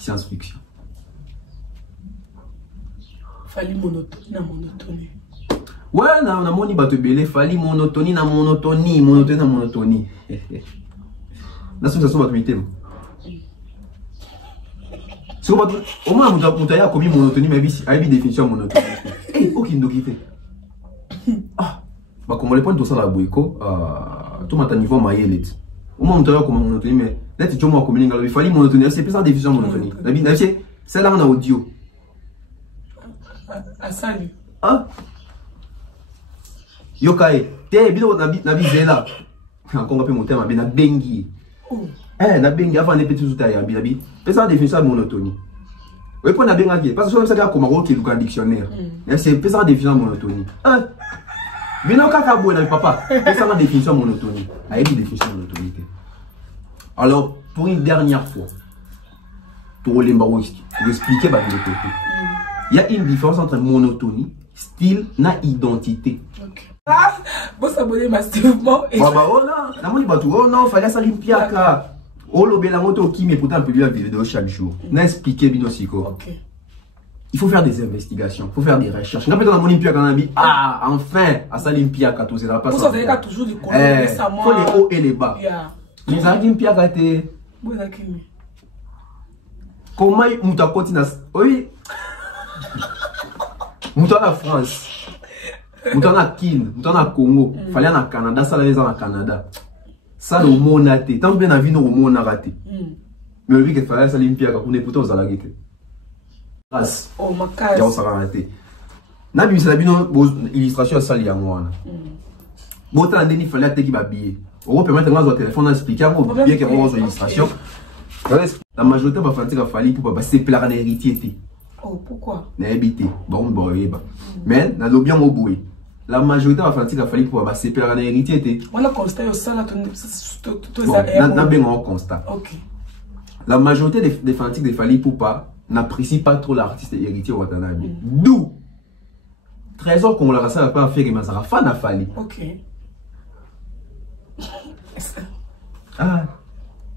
science-fiction. Fali monotonie. Ouais, na moni bato belé fali monotonie na monotonie. Na so bato mitem. So bato au moins mutaya komi monotonie mais bi a définition monotonie. Eh, OK ndokite. Ah, ba comme les points de ça la boiko, tout mata niveau mayelet. Au moins mutaya komi monotonie mais là tu moi comme linga, il fallait monotonie, c'est plus ça définition monotonie. Na c'est là on a audio. Salut. Ah. Yokai, te bino na bizela. Encore un peu mon terme na bengi. Na bengi avant les petits outils ya bilabi. Pesa définition monotonie. Oui pour na bengi parce que ça ça comme un qui le dictionnaire. C'est pesa définition monotonie. Bino kaka bola papa. Pesa définition monotonie. A dit définition monotonie. Alors pour une dernière fois pour expliquer ba de côté. Il y a une différence entre monotonie, style na identité. OK. Ah, vous s'abonnez massivement et bah oh non, na moni batu oh non, fallait ça limpiaka. Oh lobela moto qui mais pourtant publier la vidéo chaque jour. Na expliquer bino siko. OK. Il faut faire des investigations, il faut faire des recherches. Na peut-être na moni limpiaka na bi ah enfin à ça limpiaka tout ça pas ça. Vous savez qu'il y a toujours du colère récemment. Faut les hauts et les bas. Les a limpiaka te. Vous akimi. Comment muta continue oui. Muta na France. Muta na Kin, muta na Congo, fallait na Canada, ça les en Canada. Ça le monate, tant bien la vie no mona raté. Mais le que fallait ça limpia ka kune puto za la gete. Grâce. Oh makas. Ya ça raté. Na bi ça bino illustration ça li ya mwana. Bota ndeni fallait te ki ba billet. On peut mettre dans téléphone expliquer bien que moi illustration. La majorité va faire ça fallait pour pas c'est plaire l'héritier. Oh, pourquoi? N'habité. Bon, mais, dans le bien au bout. La majorité va faire qu'il a fallu pour passer par un héritier. On a constaté ça là, tout ça. On a bien un constat. OK. La majorité des fanatiques de Fali Poupa n'apprécient pas trop l'artiste héritier Watanabe. D'où Trésor qu'on l'a rassé à pas faire, mais ça va faire Fali. OK.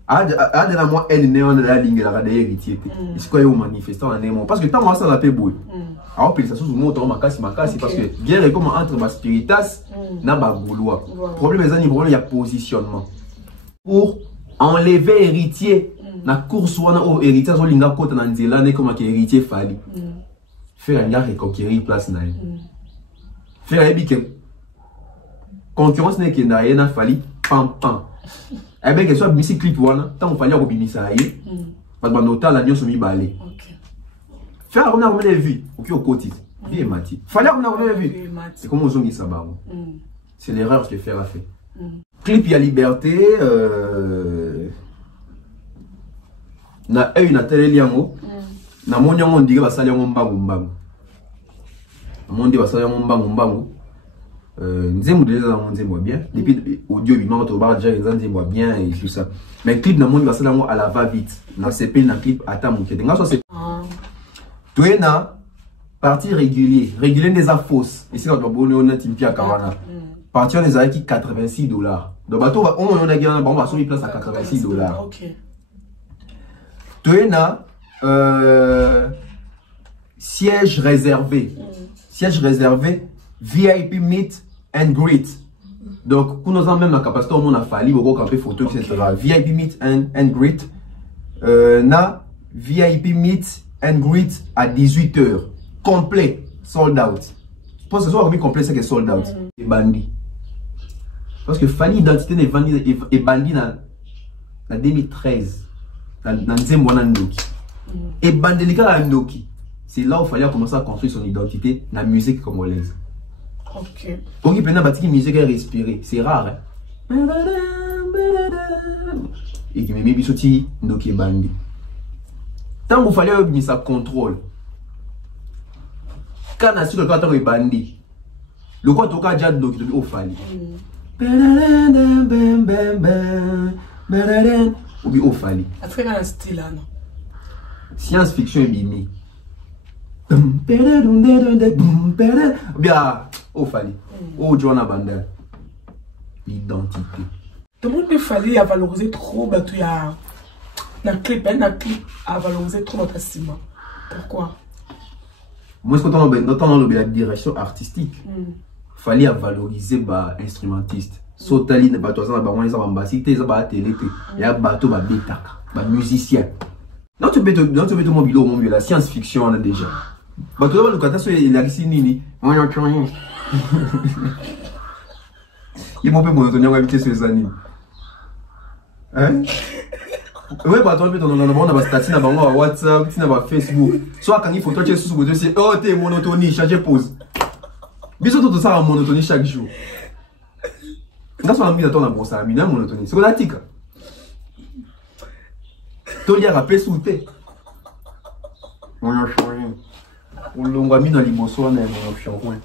De la moi elle néon de la ligne la radio héritier. Est-ce qu'il y a un manifestant en néon parce que tant moi ça la paix boy. Alors puis ça sous mon temps makasi parce que bien comme entre ma spiritas na ba goulois. Problème il y a positionnement. Pour enlever héritier na course wana au héritier zo linga kota na nzela ne comme que héritier Fali. Faire un reconquérir place na. Faire que concurrence n'est que na Fali pam pam. Eh bien, que soit Missy Clip One, tant qu'on fallait obéir à y parce que l'hôtel a mis balé. Faire comme on a vu, ok, au côté. Vie mati. Fallait comme on a vu. C'est comme on dit ça, c'est l'erreur que faire a fait. Clip, il y a liberté. Na eu na télé liamo. Na mon yon on dirait va salir mon bang. Mon dit va salir mon bang. Nzembo déjà dans nzembo bien depuis audio bi manto ba déjà nzembo bien et tout ça mais clip na moni basala mo à la va vite na CP na clip ata mon kete nga so c'est tu es na partie régulier des fausse ici quand on a timpia kawana partie on est qui $86 donc bateau on a gagné bon va sur place à $86. OK. Tu es na siège réservé VIP meet and greet. Donc, pour nous en même la capacité, on a fallu beaucoup camper photo, etc. VIP meet and greet. Na VIP meet and greet à 18h. Complet, sold out. Pour ce soir, complet, c'est que sold out. Et bandit. Parce que Fali identité des bandits et bandit en 2013. Dans Nzemwana Ndoki. Et Bandelika Ndoki. C'est là où il fallait commencer à construire son identité dans la musique congolaise. OK. Pour qu'il prenne la musique et respirer, c'est rare. Hein? Et qui me met bisoti Ndoki Bandi. Tant qu'il fallait que ça contrôle. Quand on a su que le Bandi, le quoi toka déjà Ndoki au Fali. Ou bien au Fali. Après, il y a un style là, non? Science-fiction est bimi. Bien, au Fali. Au Joana Banda. L'identité. Tout le monde me fallait valoriser trop, bah, Un clip à valoriser trop notre ciment. Pourquoi? Moi, ce que dans la direction artistique, fallait valoriser les instrumentistes. Sotali ne pas toi ça, bah ils ont ambassadé, ils ont télé, il y a bateau, bah bétac, bah musicien. Non tu peux tout mobile au monde, la science-fiction on a déjà. Bah toi le cas c'est il a ici nini. Moi j'en connais. Il m'a pas monotonie on va éviter ces animes. Hein? Ouais bah toi on a pas statut na bango WhatsApp, tu na pas Facebook. Soit quand il faut toi tu es sous le dossier, oh t'es monotonie, changer pause. Bisous tout ça en monotonie chaque jour. Quand on a mis dans ton brosse à mina monotonie, c'est quoi la tique? Tu y a rappelé sous thé. On a changé. On l'a mis dans l'imotion, on a changé.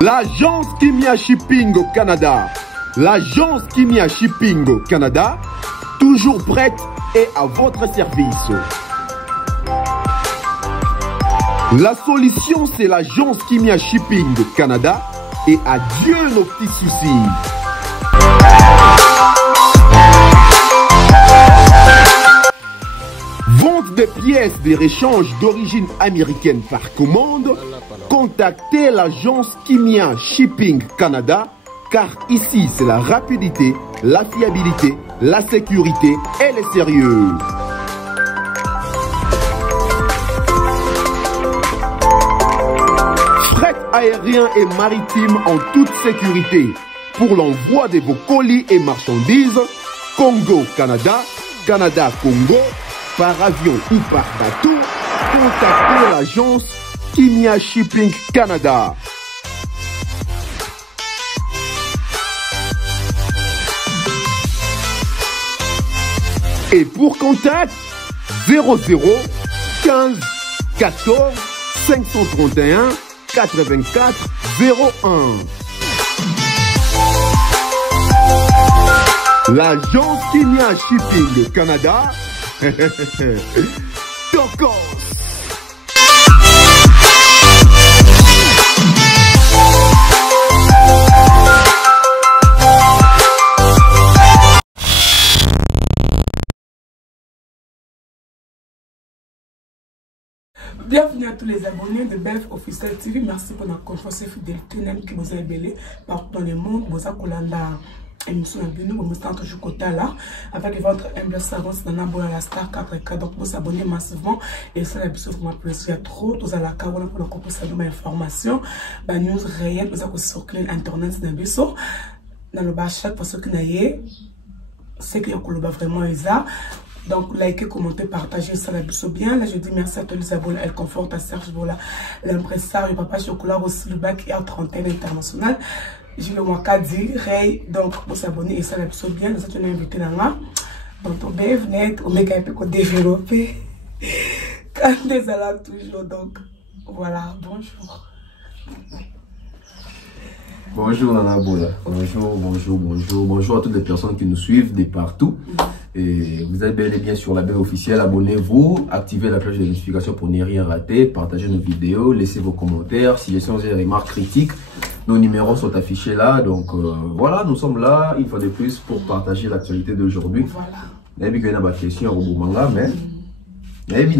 L'agence Kimia Shipping au Canada. L'agence Kimia Shipping au Canada, toujours prête et à votre service. La solution, c'est l'agence Kimia Shipping au Canada et adieu nos petits soucis. Vente des pièces de réchange d'origine américaine par commande, contactez l'agence Kimia Shipping Canada, car ici c'est la rapidité, la fiabilité, la sécurité et le sérieux. Fret aérien et maritime en toute sécurité pour l'envoi de vos colis et marchandises, Congo-Canada, Canada-Congo, par avion ou par bateau, contactez l'agence Kimia Shipping Canada. Et pour contact, 00 15 14 531 84 01. L'agence Kimia Shipping Canada. Tokos. Bienvenue à tous les abonnés de BEF Officiel TV. Merci pour la confiance et fidélité que vous avez belé partout dans le monde. Vous avez émission à Bino, vous êtes toujours côté là avec votre humble savance dans la Star 4K. Donc vous abonnez massivement et ça la bisou vous plaisir trop. Vous allez la carte pour la compréhension de information, la news réelle, vous avez circuler internet dans bisou dans le bas chat pour ceux qui n'aient c'est que vous vraiment ça. Donc, likez, commentez, partagez, ça la bisou bien. Là, je dis merci à tous les abonnés. Elle conforte à Serge Bola, l'impressario, papa chocolat, aussi le bac R31 international. Je le vois qu'à dire, Ray, donc, vous abonnez et ça la bisou bien. Nous sommes invités dans là. Donc, on est venu, on est capable de développer. Quand des alarmes toujours. Donc, voilà, bonjour. Bonjour Nana Bola, bonjour à toutes les personnes qui nous suivent de partout. Et vous êtes bel et bien sur la BEF officielle, abonnez-vous, activez la cloche de notification pour ne rien rater, partagez nos vidéos, laissez vos commentaires, suggestions et remarques critiques. Nos numéros sont affichés là, donc voilà, nous sommes là une fois de plus pour partager l'actualité d'aujourd'hui. Voilà. Nabi que na question au Boumanga, mais nabi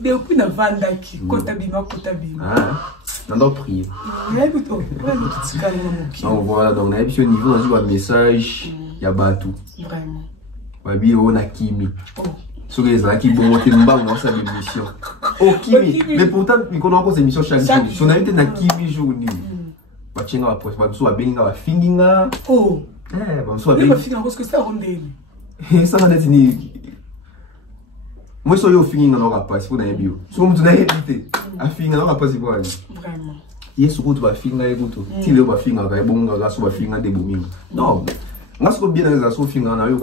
depuis na vandaki kota bima kota bima. Ah, on prier. Donc voilà, donc on a sur niveau on a un message, il y a batou. Vraiment. Wabi on a kimi. Sur les là qui bon te mba on sa émission. Oh kimi, mais pourtant il connaît encore ces émissions chaque jour. Son invité na kimi journée. Ba chinga ba poste ba so benga ba finginga. Oh. Ba so benga. Ba finginga parce que ça rondel. Ça va être ni moi, je suis fini dans la passe pour les bio. Si vous me donnez à finir dans la passe pour aller. Vraiment. Il y a ce que tu vas finir avec vous. Si le va finir avec bon, on va finir des boumines. Non. Moi, ce que bien dans la sauce finir en aïe,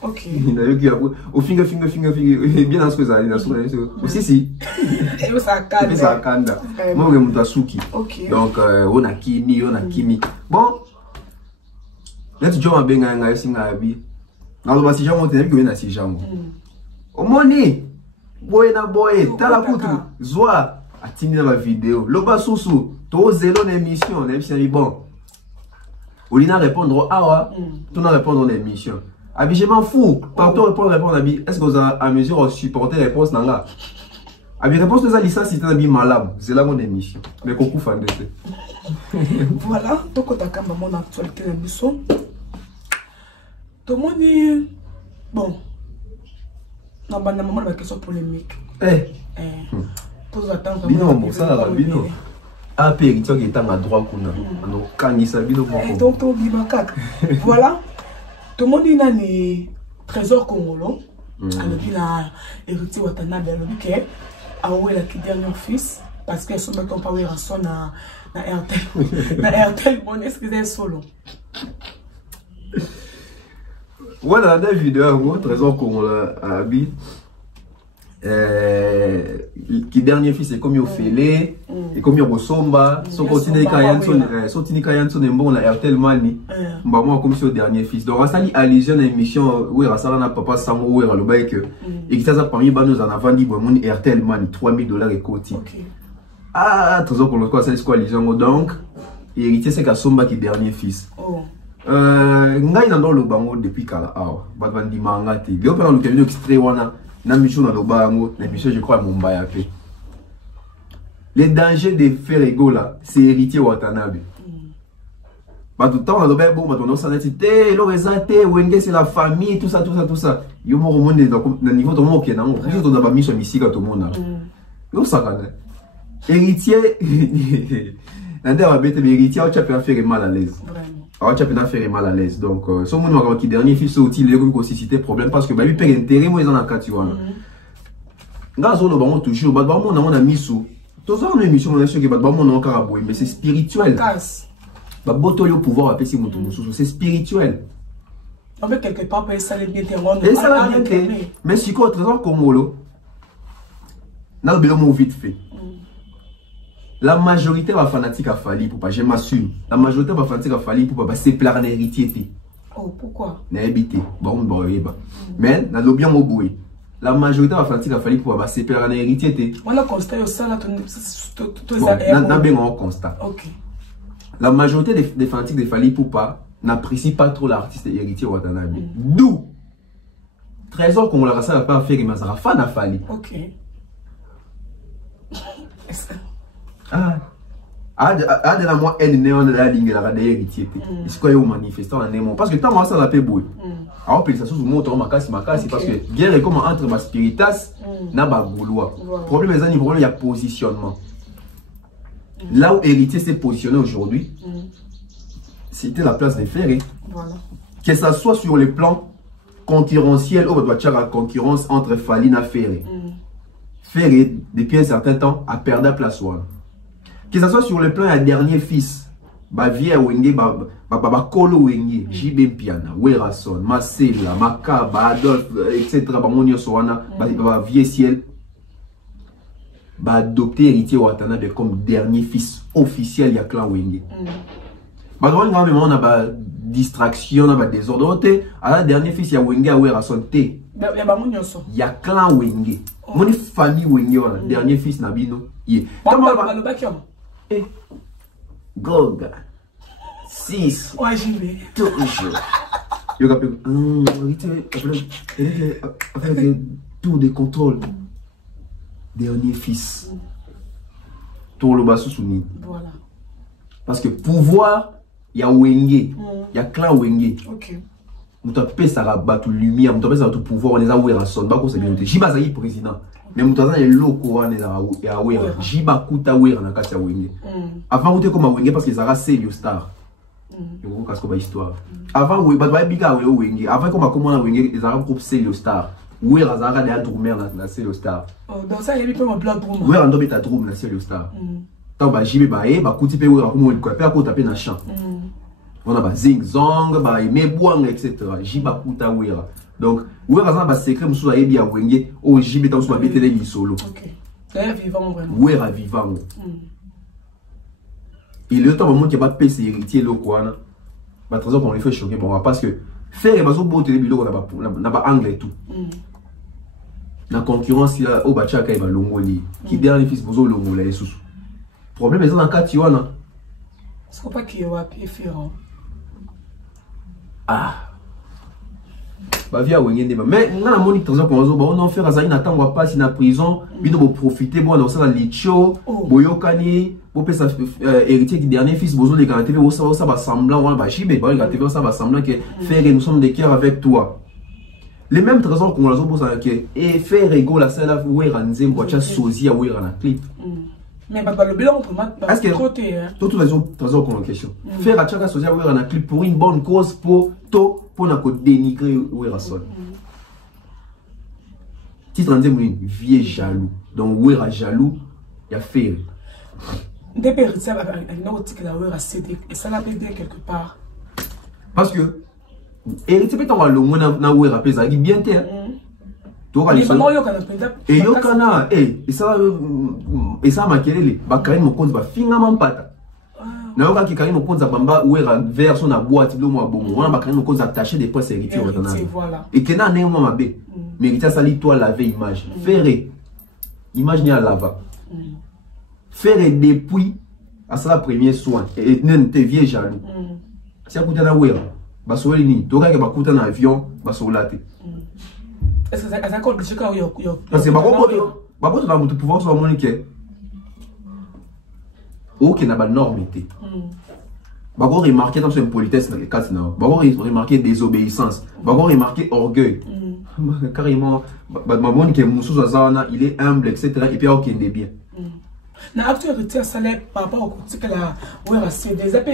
ok. Il a eu qui a au finger, bien dans ce que ça a dit. Aussi, si. Et ça calme. Ça calme. Moi, je me souki. Ok. Donc, on a kimi. Bon. Let's join à Benga et Singabi. Alors, si j'en ai vu, si j'en ai. Omoni, boy na boy, talakutu, zwa, atini na vidéo loba susu to zéro l'émission na bon olina répondre awa tu na répondre l'émission abi je m'en fous partout répondre abi est-ce que vous avez à mesure de supporter réponse nanga abi réponse de licence c'est un bi malade c'est là mon émission mais koku fande voilà donc on a quand même mon actualité na biso tout le monde bon non bah na maman la question polémique tous attendre bino bon ça la bino a pe qui est à droite kuna no kangisa bino moko donc to biba kaka voilà tout le monde il a ni trésor congolais alors il a hérité Watanabe alors que a qui dernier fils parce que son mettons pas à son na RTL bon excusez solo voilà dans la vidéo trésor congolais abi qui dernier fils est comme au félé et comme au somba so continue kayanson bon la RTL mani bah moi comme c'est au dernier fils donc ça li allusion à émission où ça na papa sango où le bail que et qui ça parmi ba nous en avant dit bon RTL mani $3000 et côté ah trésor pour le quoi c'est quoi allusion donc héritier c'est ka somba qui dernier fils ngai na ndo le bango depuis kala awa ba bandi mangati bio pa na le extrait wana na mission na lobango na mission je crois à Mumbai. Les dangers de faire égaux là, c'est héritier Watanabe. Bah tout le temps on a le bon bah on s'en est té l'orezaté wenge c'est la famille tout ça. Yo mo monde dans niveau de mo qui na mo juste on a pas mis sur ici quand tout le monde. Yo ça quand héritier n'andé va bête héritier tu peux faire mal à l'aise. Alors tu peux faire mal à l'aise donc ce monde qui dernier fils sorti les comme cité problème parce que bah lui perd intérêt moi ils en a quatre tu vois. Dans zone ba toujours ba mon on a mis sous tous on a émission on a que ba mon on carabo mais c'est spirituel. Ba boto yo pouvoir appeler si mon c'est spirituel. En fait quelque part peut ça les bien et ça va bien mais si quoi trésor Congolo na le mot vite fait. La majorité va fanatique à Fali pour pas, je m'assume. La majorité va fanatique à Fali pour pas se plaire en héritier. Oh, pourquoi? N'a habité. Bon, mais, n'a l'obien moboué. La majorité va fanatique à Fali pour pas se plaire en héritier. On a constaté ça, là, tout ça. N'a bien un constat. Ok. La majorité des fanatiques de Fali pour pas n'apprécie pas trop l'artiste héritier Watanabe. D'où trésor qu'on l'a rassé à pas faire, mais ça va fan à Fali. Ok. de la moi elle néon de la ligne la héritier c'est quoi au manifestant en némo parce que tant moi ça la paix boy alors puis ça sous moto makasi parce que guerre est comme entre ma spiritas na ba goulois problème les problème il y a positionnement là où héritier s'est positionné aujourd'hui c'était la place des ferrés voilà que ça soit sur le plan concurrentiel où on doit faire la concurrence entre Falina et Ferré Ferré depuis un certain temps a perdu la place one. Que ce soit sur le plan du dernier fils, Bavia Wenge, Kolo Wenge, Jibem Piana, Werason, Marcela, Makaba, Adolphe, etc. Bamonio Soana, Vieux Ciel, adopté héritier Watanabe comme dernier fils officiel il y a clan Wenge. On a distraction, on a désordre. À la dernière fils, il y a Wenge à Werason. Il y a clan Wenge. Mon famille Wenge, dernier fils Nabino. Goga 6 toujours yo rappelle avec tour de contrôle dernier fils tour le basso souni voilà parce que pouvoir il y a Wenge il y a clan Wenge OK muta pesa rabatu lumière muta pesa tout pouvoir on les a Werason ba ko c'est bien jiba zayi président mais mutaza est loko wana ya wera jiba kuta wera na kati ya Wenge avant ute comme Wenge parce que ça c'est le star yo kasko ba histoire avant we ba bika we Wenge avant comme comment Wenge ils ont groupe c'est le star wera zara de drummer na c'est le star donc ça il y a pas plan drum wera ndo beta drum na c'est le star tant ba jibe ba e ba kuti pe wera comme ko pe ko taper na chant on a ba zing zong ba mebwanga etc jiba kuta wera. Donc, où est le secret de la vie à Wenge au JB dans son BTL solo. Ok. D'ailleurs, vivant vraiment. Où est vivant. Et le temps où il n'y a pas de PC héritier, le quoi, bah, très on les fait choquer parce que faire les bateaux beaux télé, on n'a pas anglais et tout. la concurrence au bachaka et balongoli qui dernier fils bozo longola et sous problème est dans cas tiwana c'est pas qui est pied ferrant ah ba via wengende mais ngana moni trésor comme zo ba on faire azali na tango passe na prison bino bo profiter bon dans ça licho boyokani bo pesa héritier qui dernier fils bozo les garanties bo ça ba semblant on ba chibe ba garantie ça ba semblant que faire nous sommes de cœur avec toi. Les mêmes trésors qu'on a besoin que et faire égaux la salle où est ranzé bocha sozi à où est la clip. Mais bah le bilan on peut mettre parce que tout les autres trésors qu'on a question. Faire à chaque sozi à où est la clip pour une bonne cause pour na ko dénigrer où est la sol. Titre ranzé moulin vieux jaloux. Donc où est la jaloux il y a faire. Des périls ça va une autre que la où est la CD et ça l'a bien quelque part. Parce que héritier peut avoir le moins na où est rappelé ça qui bien terre toi et yokana et ça makelele ba Karim Mokonzi ba finga mampata na yoka ki Karim Mokonzi bamba où est vers son boîte lo mo bon on ba Karim Mokonzi attaché des points héritier voilà et que na né mo mabe mérite ça li toi laver image faire image ni à lava faire depuis à ça premier soin et n'ente vieux jaloux si a coûté na où basoli ni toka ke bakuta na avion basolate est-ce que ça encore obligé quand yo parce que bako ba mutu pouvoir so monique OK na ba normalité bako remarquer dans une politesse dans les cas na bako remarquer désobéissance bako remarquer orgueil carrément ba monique musu zazana il est humble etc et puis OK est bien na actualité ça l'est par rapport au côté que la ouais c'est des AP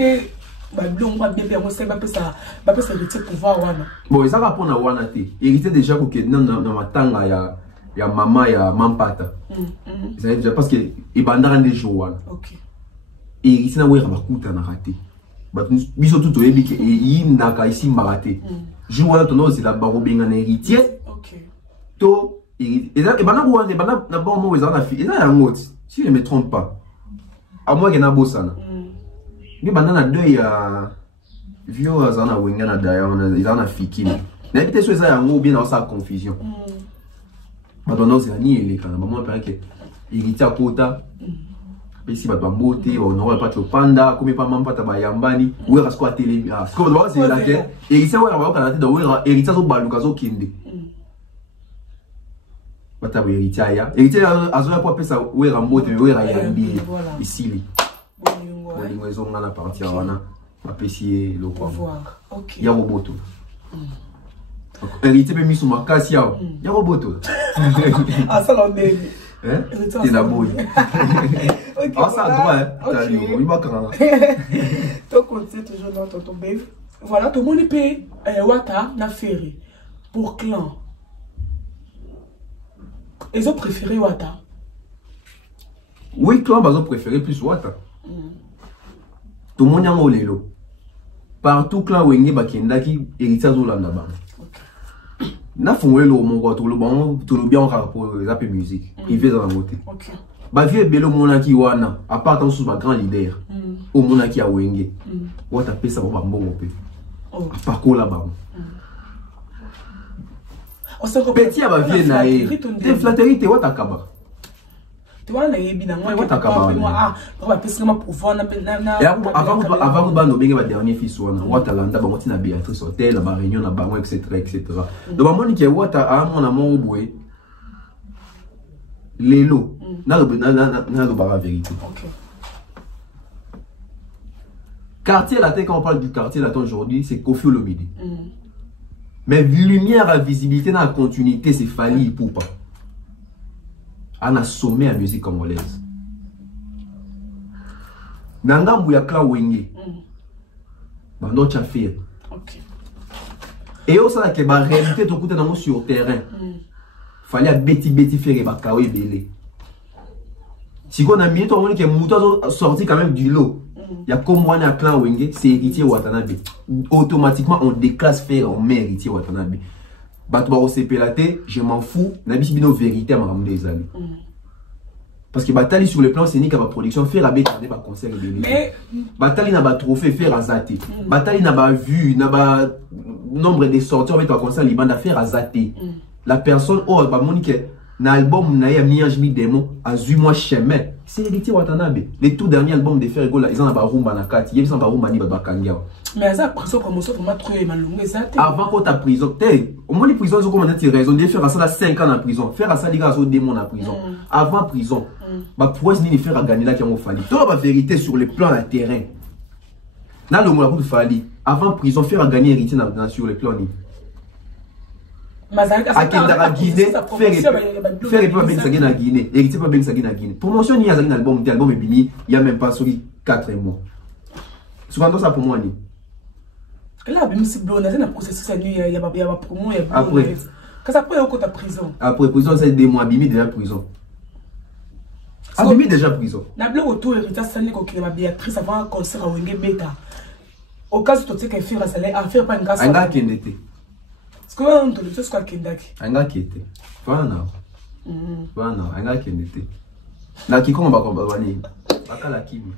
bon ça va pour na wana te hérité déjà que dans matanga ya mama ya mampata ça déjà parce que ibandara des jours OK et ici na wera bakuta na raté biso tout oyebi ke yindaka ici maraté jour wana tono c'est la barobenga na héritier OK to et bana wana bana na bon mo ezana fi eza ya ngoti si je me trompe pas à moi que na bosana ni bandana deux ya vieux azana wenga na daya izana fikini na peut-être so eza yango bien dans sa confusion badona c'est ni ele kana maman paraît que héritier kota pesi ba bambote on aura pas chopanda comme pas même pas tabayambani ou rasko a télé ah ce qu'on doit c'est là que héritier wa ba kana te do héritier zo baluka zo kinde bata ba héritier ya héritier azoya pour pesa ou rambote ou ra yambi ici les gens à la partie wana apprécier le voir OK ya roboto héritier peut mis sur ma casse ya roboto ah ça l'on est hein c'est la boy ah ça droit t'as lu il va quand donc on sait toujours dans ton bébé voilà tout le monde paye wata na ferry pour clan ils ont préféré wata oui clan ils ont préféré plus wata tout le monde a un lelo. Partout clan wenge bakendaki héritier zolanda ba. OK. Na fongwe lo mon ko tout le bien en rapport les appels musique privé dans la moté. OK. Ba vie belo monaki wana à part dans sous ba grand leader. Au monaki a wenge. Wa ta pesa ba mbongo pe. Oh. Parcours là-bas. On se petit a ba vie na e. Te flatterie te wa ta kaba. Avant avant dernier fils Watalanda na Béatrice Hôtel la réunion na bango etc. donc moi qui wata a mon amour boy lelo na la vérité. OK. Quartier latin quand on parle du quartier latin aujourd'hui c'est Koffi Olomide. Mais lumière à visibilité dans la continuité c'est Fally Ipupa. On a sommé la musique congolaise. Nangambu ya clan wenge. Bando tchafir. OK. Et au ça que ba réalité to kuta nango sur terrain. Fallait beti faire ba kawe belé. Si on a mis to on que muto sorti quand même du lot. Il y a comme moi na clan wenge, c'est héritier Watanabe. Automatiquement on déclasse faire en héritier Watanabe. Batba CPLAT, je m'en fous, n'abis bino vérité à ma des amis. Parce que bataille sur le plan scénique à ma production, faire avec des concerts de mais bataille n'a pas trophée, faire à zaté. Bataille n'a pas vu, n'a pas nombre de sorties avec un concert liban d'affaires à zaté. La personne, oh, bah Monique, na album na ya Miange mi démon a 8 mois chemin. C'est héritier Watanabe. Les tout derniers albums de Ferrego là, ils en ont barumba na kati, ils en barumba ni babakangia. Mais ça prison promotion pour moi trop malongé ça. Avant qu'on ta prison, au moins les prisons ils ont comment dire raison de faire ça 5 ans en prison, faire ça les gars au démon en prison. Avant prison, bah pourquoi ni faire à gagner là qui ont fallu. Toi la vérité sur le plan de terrain. Dans le monde fallu avant prison faire à gagner héritier sur le plan ni. À Kendara Guinée, faire pas bien ça na Guinée, héritier pas bien ça na Guinée. Promotion ni un album, est bini, il y a même pas sur 4 mois. Souvent ça pour moi ni. Là, même si on a un processus, il y a pas promo, il y a après. Quand ça peut au côté prison. Après prison, c'est 2 mois, bimi déjà prison. Bimi déjà prison. Na blo auto héritage ça n'est qu'au ma Béatrice avant un concert à Wenge Beta. Au cas où tu sais qu'elle fait ça à faire pas une casse. Anga kendete. Ce que on te dit c'est quoi kendaki. Anga kete. Voilà. Voilà, anga kendete. Na kiko ba ko ba ni. Bakala kimi.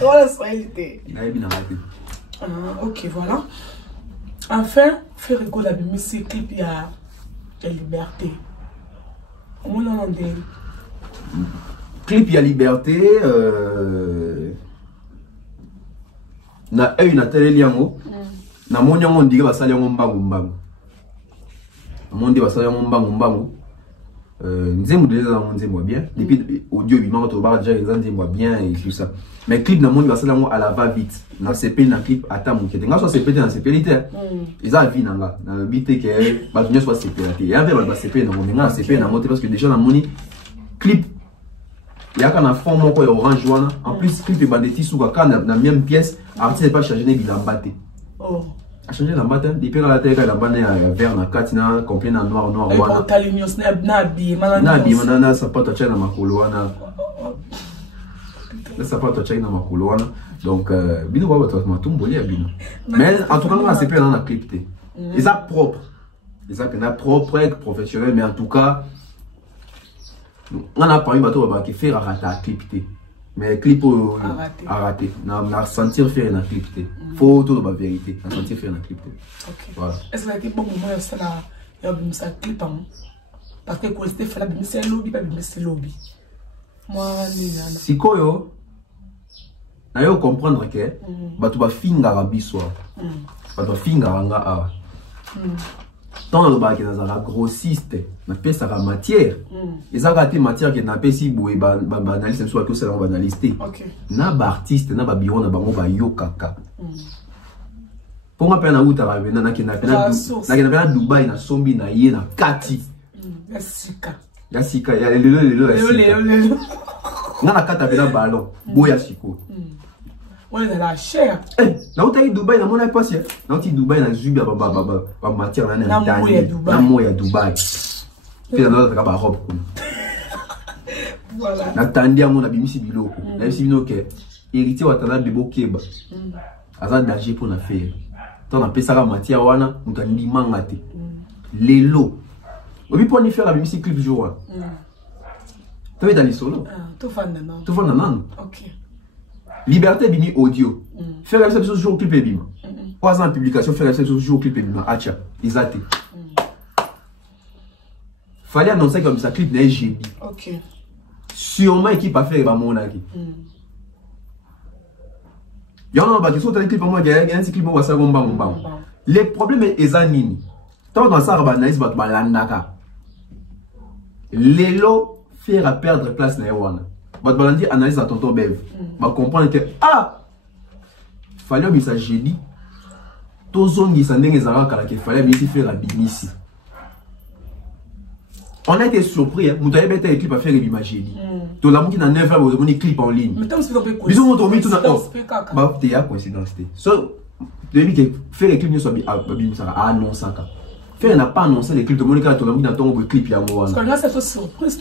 Voilà ça était. Na yebi na raté. Ok, voilà. Enfin, faire écho la musique clip il y a la liberté. On a un clip il y a liberté. Na na télé liango. Na monyango ndiga basali yango mbangu mbangu. Monde basali yango mbangu mbangu. Nzembo déjà dans nzembo bien. Depuis audio bima to ba déjà nzembo bien et tout ça. Mais clip na monde basali yango à la va vite. Na CP na clip ata mukete. Nga so CP na CP lité. Ils a vie nanga. Na bité que ba bien soit CP là. Et avec ba CP na monde nga CP na monter parce que déjà na moni clip il y a un fond moko ya orange wana. En plus clip ba de tissu ka na même pièce, artiste pas changer bilambate. Oh. A changé la matin, depuis la tête la banane à vert na katina complet na noir noir wana. Na bi manana sapato cha na makolo wana. Le sapato cha na makolo wana. Donc bino ba bato matumbo ya bino. Mais en tout cas on a CP dans la clip té. Ils sont propres. Ils sont propre professionnel mais en tout cas on a parlé bato ba qui faire à clip té. Mais clip a raté. Na sentir faire na clip té. Faut tout la vérité, à sentir faire un clip. Ok. Voilà. Est-ce que ça a été bon moment ça là, il y a un clip parce que quand c'était fait là, c'est un lobby, pas c'est lobby. Moi, si koyo, na yo comprendre que, batu ba finga rabiswa, batu ba finga ranga a. Tant le bac dans la grossiste, na pesa la matière. Et ça gâté matière que na pesi boue banaliste soit que c'est la banalité. OK. Na ba artiste na ba bureau na bango ba yo kaka. Pour moi pena uta ba vena na kena Dubai na sombi na ye na kati. Ya sika ya lelo. Na kata pena ballon, boya siko. On est dans la chair. Na uta Dubai na mona passe. Na uti Dubai na zubia ba matière na moya Dubai. Pena na ka ba robe. Voilà. Na tandia mona bimisi biloko. Na bimisi biloko héritier Watanabe Bokeba. Aza danger pour na faire. Tant na pesa la matière wana mutandi mangate. Lelo. Obi pour ni faire la bimisi clip jour. Tu veux dans les solos. Tout fan nan. Tout fan nan. OK. Liberté bini audio. Faire la réception jour clip bima. 3 ans de publication faire la réception jour clip bima. Acha, isaté. Fallait annoncer comme ça clip n'est génie. OK. Sûrement équipe a faire ba monaki. Il y a un qui sont dans les clips, moi, il y a un clip, moi, ça va les problèmes est anini. Tant dans ça, analyse, va balandaka. L'élo faire perdre place na yawana. Va balandi analyse à tonton Bev. Va comprendre que fallait bien ça jeudi. Tozongi ça ndenge zara kala que fallait bien faire la binisi. On a été surpris, Moutaye bête les clips à faire l'image jeudi. Tout la monde qui n'a 9 heures, vous avez des clips en ligne. Mais tant que c'est un peu coïncidence. Ils ont mis tout dans bah, t'es à coïncidence. So, depuis que faire les clips, nous sommes à annoncer. Faire n'a pas annoncé les clips, tout le monde qui a tout le monde qui a ton clip. Parce que là, c'est une surprise,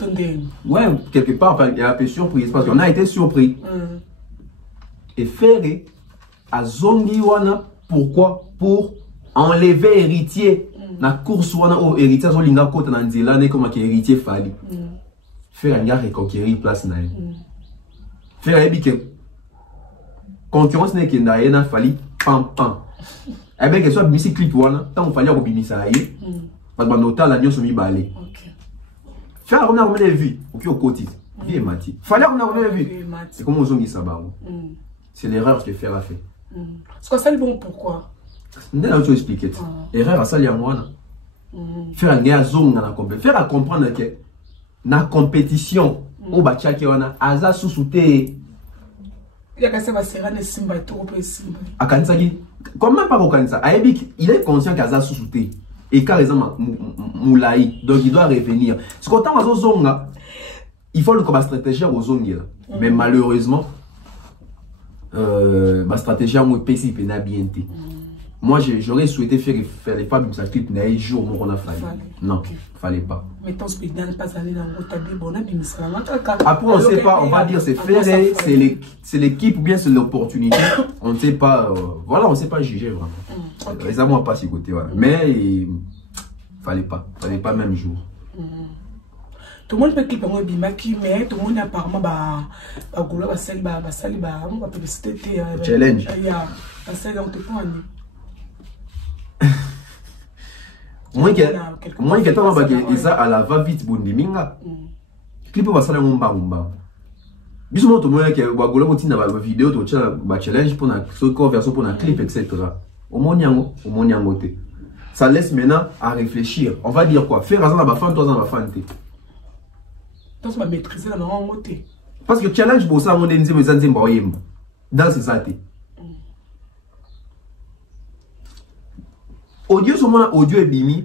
ouais, quelque part, il y a un peu surprise. Parce qu'on a été surpris. Et faire à Zongiwana, pourquoi? Pour enlever héritier. Na course wana o héritier zo linga kota na nzela ne comme que héritier fali. Faire un gars reconquérir place na lui. Faire ebi que concurrence ne ke na yena fali pam pam. Eh ben que soit musique clip wana, tant fallait ko binisa yé. Parce que nota la nyoso mi balé. Faire on a remis vie, OK au côté. Vie mati. Fallait on a remis vie. C'est comme aux ongi sabaro. C'est l'erreur que faire a fait. Est-ce que ça le bon pourquoi? Ndé na tu expliquer. Erreur à ça li amwana. Faire ngea zonga na compétition. Faire à comprendre que na compétition au bachaki wana aza susute. Il y a qu'à se ne simba trop simba. Akansaki comment pas Okansa Aebik il est conscient qu'aza susute et car exemple moulaï donc il doit revenir. Ce qu'on t'a zonga il faut le comme stratégie aux zongi là. Mais malheureusement ma stratégie moi PC pena bien. Moi j'aurais souhaité faire les femmes ça clip n'a jour moi on a fallu. Non, fallait pas. Mais ton speed pas aller dans le tableau bon après on sait pas, on va dire c'est ferré, c'est l'équipe ou bien c'est l'opportunité. On ne sait pas voilà, on sait pas juger vraiment. Les amours pas si côté voilà. Mais fallait pas même jour. Tout le monde peut clipper moi bimaki mais tout le monde apparemment ba goula ba sali ba on va publicité challenge. Ba sali on te prend. Moi que tant que ça à la va vite bondi minga. Clip va sala ngomba. Biso moto moya que ba gola botina ba vidéo to ba challenge pour na version pour na clip etc. Au monyango te. Ça laisse maintenant à réfléchir. On va dire quoi? Faire razan ba fan toi dans ba fan te. Donc ça va maîtriser la maman moté. Parce que challenge pour ça on dit nzembe zanzemba oyemba. Dans ce ça te. Audio somona audio ebimi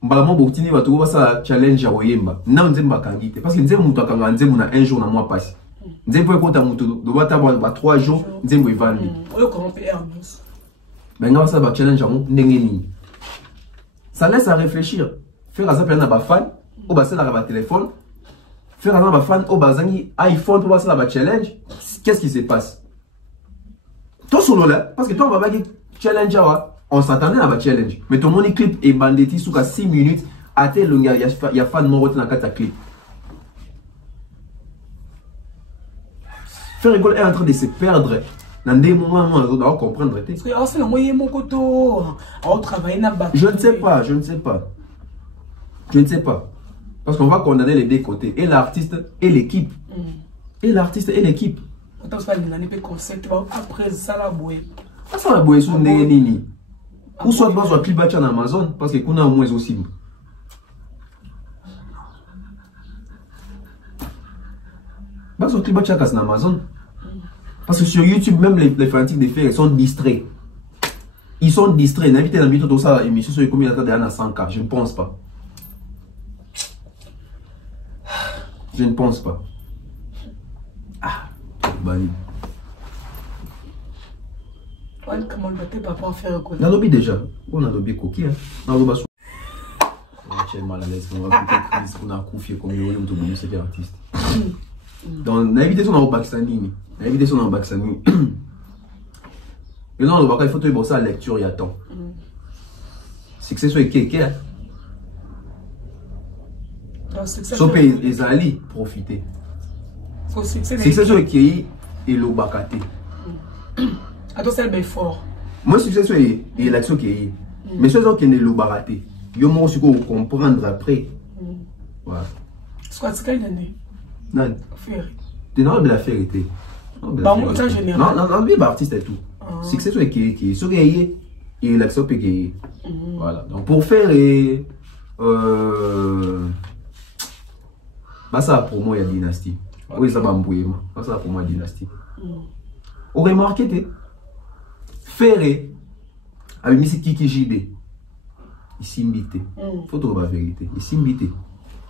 mbala botini bato ba sa challenge ya oyemba na nzemba kangite parce que nzemba muto akanga nzemba na un jour na mois passé nzemba ko ta muto do bata ba 3 jours nzemba evandi oyo comment faire ben nga sa ba challenge amu ndenge ni ça laisse à réfléchir faire ça plein na ba fan o ba sala ba téléphone faire ça ba fan o ba zangi iPhone pour ba sala ba challenge qu'est-ce qui se passe toi solo là parce que toi on va pas challenge on s'attendait à la challenge mais ton mon clip est banditi sous 6 minutes à tel il y a fan mort dans 4 clips faire rigole est en train de se perdre dans des moments on doit comprendre parce que c'est le moyen mon koto on travaille na ba je ne sais pas parce qu'on va condamner les deux côtés et l'artiste et l'équipe on t'a pas l'année pe concept après ça la boue ça la boue sur ndenge nini ou soit dans un clip en Amazon parce que qu'on a au moins aussi dans un clip en Amazon parce que sur YouTube même les fanatiques de faire ils sont distraits n'invitez l'invité tout ça émission sur combien de temps à 100K je ne pense pas bani comment le bâté va pas faire quoi? On a lobby déjà. On a lobby coquille. On a lobby sous. On est mal à l'aise. On va peut-être qu'on a confié comme le monde de cet artiste. Donc l'invitation dans le Baxani. L'invitation dans le Baxani. Mais non, on va pas il faut te bosser à la lecture il y a temps. C'est que c'est sur quelqu'un. Sauf les alliés profiter. C'est que c'est sur qui et le Bakate. Attends, c'est bien fort. Moi, succès c'est l'action qui est. Mais ceux qui ne l'ont pas raté, ils vont comprendre après. Voilà. Soit ce qu'il y a non. Faire. Tu n'as pas la vérité. Non, non, bien artiste et tout. Succès c'est qui est. Ce qui est et l'action qui est. Voilà. Donc pour faire bah ça pour moi il y a dynastie. Oui, ça va m'embrouiller. Bah ça pour moi dynastie. On remarque que Ferré avec Missy Kiki JD ici invité faut trouver la vérité ici invité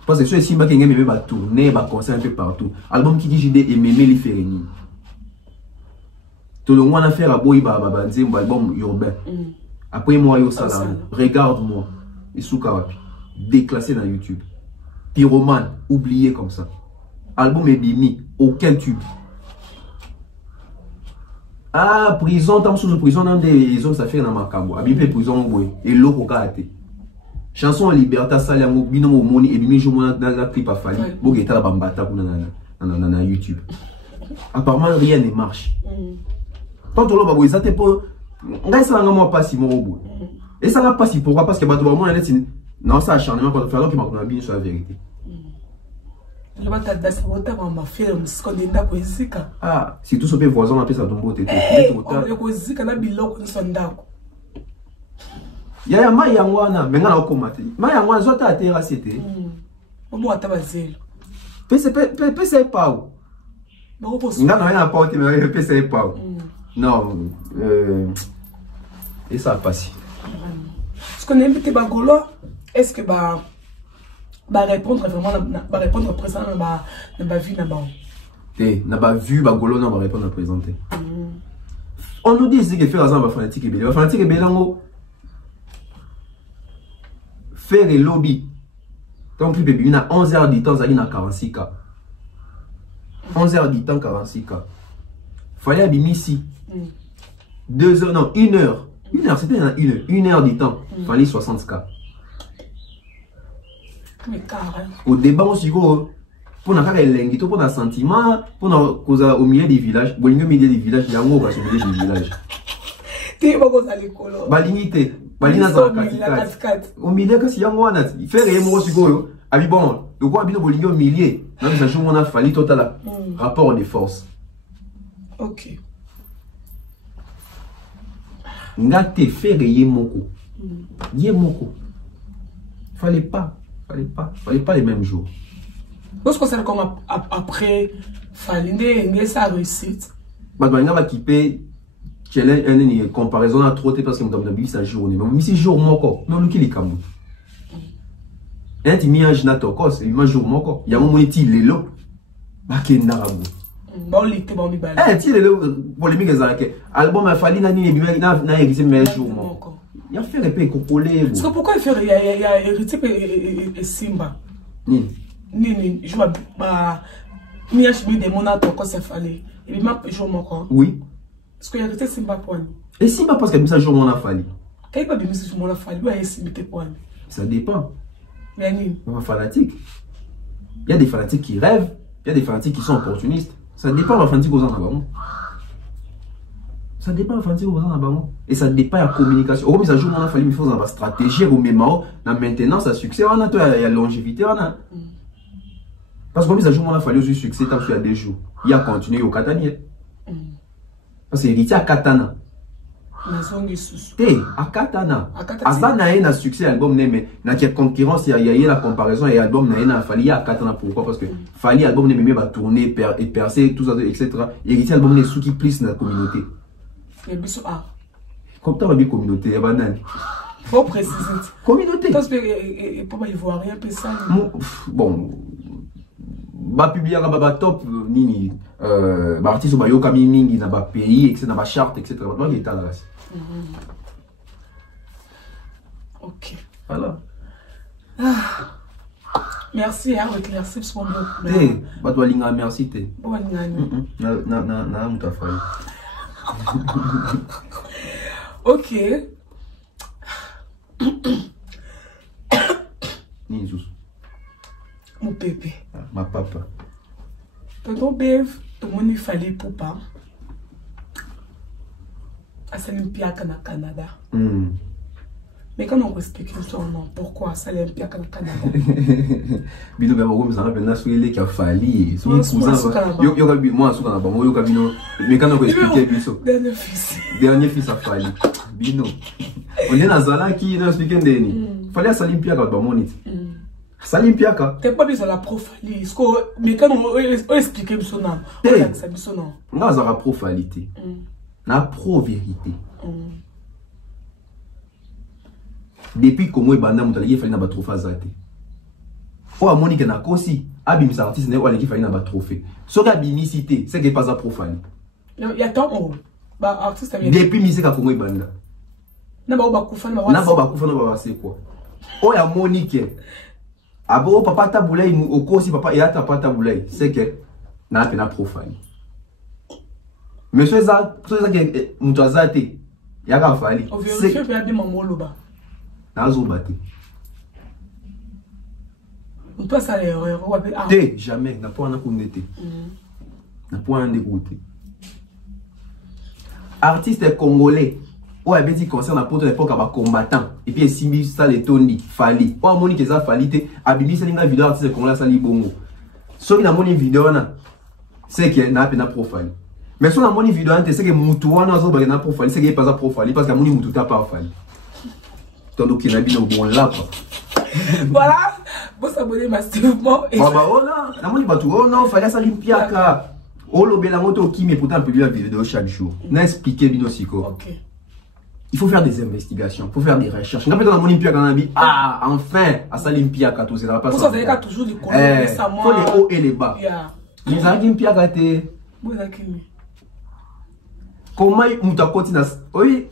parce que sur Simba qui aime même tourner va concert un peu partout album Kiki JD et même les Ferré tout le monde a fait la boy baba nzembo album urbain après moi yo ça regarde-moi Isukawapi déclassé dans YouTube pyromane oublié comme ça album est bimi aucun tube. Ah, prison, tant sous prison, dans des hommes, ça fait dans ma cabo. Abimpe prison, et l'eau au karaté. Chanson en liberté, ça, il y a un moni, et bimi, je m'en dans la clip à Fali. Bon, il y a la bambata dans YouTube. Apparemment, rien ne marche. Tant que l'on va ça, t'es pas. On a ça, on pas si mon robot. Et ça n'a pas si pourquoi? Parce que, bah, tout le monde, Non, ça acharnement quand il faut que ma bien sur la vérité. Ah, si tout ce que voisin appelle ça dombo tété. Ya ma yangwana menga na okomate. Ma yangwana zota atera c'était. Omo atabazelo. Pese pas. Nga na ya porte mais pese pas. Non, et ça passe. Est-ce qu'on invite Bagolo? Est-ce que bah répondre vraiment bah répondre présent dans ma vie là-bas? N'a pas vu Bagolo non va répondre à présenter. On nous dit que faire ensemble fanatique et belé. Fanatique et belé faire les lobby. Donc plus bébé, il a 11 heures du temps, ça il a 46K. 11 heures du temps 46K. Fallait abîmer ici. 2 heures, non, 1 heure. 1 heure, c'était 1 heure du temps. Fallait 60K. Au débat, on s'y go. Pour n'a pas les pour un sentiment, pour n'a causa au milieu des villages. Au milieu des villages, il y a un mot au milieu des villages. Tu vas pas à l'école. Balinité. Balina dans la cascade. Au milieu, quand il y a un mot, il fait rien, moi, s'y go. Ah oui, bon, le quoi, bien au milieu au milieu. Même ça joue, on a fallu total. Rapport de force. Ok. Nga te fait rien, moko. Yemoko. Fallait pas les mêmes jours. Parce que c'est comme après, fallait sa réussite. Bah, il va quitter. Une comparaison à trop parce que madame Nabi sa journée. Mais si jour moko, mais on qui les camus. Tu m'y as nato cos, il m'a jour moko. Il y a un moment il est là. Bah qui est narabu. Bon l'été bon mi bal. Tu est là polémique ezalake. Album a fallu na hérité mais jour moko. Il a fait répéter cocoler. Parce que pourquoi il fait il y a hérité et Simba. Ni je m'a ni a chemin de mon nato cos ça fallait. Il m'a jour moko. Oui. Parce qu'il y a hérité Simba point. Et Simba parce que ça jour mon a fallu. Quand il pas bien ce jour mon a fallu, il a Simba point. Ça dépend. Mais ni fanatique. Il y a des fanatiques qui rêvent, il y a des fanatiques qui sont opportunistes. Ça dépend de la fanatique aux gens. Ça dépend de la fanatique aux gens. Et ça dépend de la communication. Au ça joue, on a fallu faire une stratégie au même moment. La maintenance, le succès, il y a la longévité. Parce que ça joue, on a fallu aussi succès tant qu'il y a des jours. Il y a continué au Katania. Parce que héritier à Katana. À Katana. Asana a un succès album mais na qui concurrence il y a la comparaison et album na fallu à Katana pourquoi parce que fallu album ne va tourner et percer tout ça etc. Héritier album ne sous qui plus dans la communauté. Et biso a. Comme tu as dit communauté banane. Faut préciser. Communauté. Parce que pour y voir rien ça. Bon. Ba publier ba top nini ba artiste ba yoka mingi na ba pays etc na ba charte etc. Donc il est là. Ok. Voilà. Merci à éclaircir pour moi. Ba toi linga merci te. Bon ngani. Na muta faille. Ok. Ni zus. Mon bébé. Ma papa. Tonton Bev, tout le monde il fallait pour pas. À Saint-Pierre au Canada. Mais quand on explique son nom, pourquoi Saint-Pierre au Canada? Bino beba ko mzana pena swele ki a fali. Son cousin. Yo ka bi moi suka na bango yo ka bino. Mais quand on expliquer biso. Dernier fils a fali. Bino. On est dans Zala qui nous expliquer ndeni. Fallait à Saint-Pierre ka ba monite. Salim Piaka. T'es pas besoin de la profalie. Mais quand on explique son nom, on a que son nom. On a la profalité. La pro-vérité. Depuis que moi, il fallait un trophée zate. Oh, à Monique n'a aussi. Abimi artiste n'est pas qu'il fallait un trophée. Ce qui a bimicité, c'est qu'il n'est pas un profane. Il y a tant de artiste. Depuis musique à Congo Banda. N'a pas koufana. N'a pas koufana, c'est quoi? Oh, à Monique. Abo papa taboulay au cours si papa et à papa taboulay c'est que n'a pas profane. Monsieur ça que mutazate ya ka fali. On vérifie bien bien maman loba. Nazo bati. On peut ça l'erreur ou avec jamais n'a pas en connaître. N'a pas en dégoûter. Artiste congolais Ouais, ben dit concerne à poto l'époque à combattant. Et puis simbi ça les tondi fali. Oh moni que ça fali te abimi ça linga vidéo artiste qu'on la sali bongo. So ina moni vidéo na c'est que na pena profile. Mais so na moni vidéo ante c'est que mutu wana zo ba na profile, c'est que pas ça profile parce que moni mutu ta pas fali. Tandis qu'il a bien au bon là. Voilà, vous s'abonnez massivement. Ah bah oh là, la moni batu oh non, fallait ça limpiaka. Oh le bela moto qui mais pourtant publier la vidéo chaque jour. N'a expliqué bino siko. OK. Il faut faire des investigations, il faut faire des recherches. N'a pas dans mon limpiaka dans la vie. Ah, enfin, à ça limpiaka tout ça va pas ça. Vous savez qu'il toujours des colons récemment. Faut les hauts et les bas. Les a limpiaka te. Vous avez Comment muta continue oui.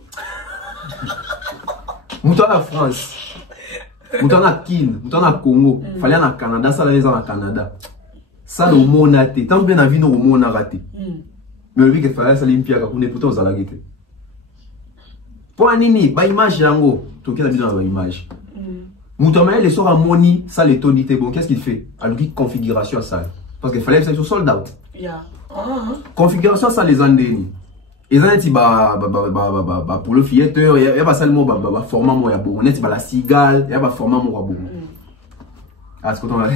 Muta la France. Muta na Kin, muta na Congo, fallait na Canada, ça les en Canada. Ça le monde a été. Tant bien la vie nous le monde a raté. Mais le qu'il fallait ça limpiaka pour ne pourtant aux alagete. Pour nini, ba image yango, tout qui a dans la image. Muta les sort à moni, ça les tonité bon, qu'est-ce qu'il fait? Alors qui configuration ça. Parce qu'il fallait ça sur sold out. Configuration ça les andeni. Et ça n'est pas pour le fietteur, il y a pas seulement format moi bon, on est la cigale, il y a pas format moi bon. Ah ce que on a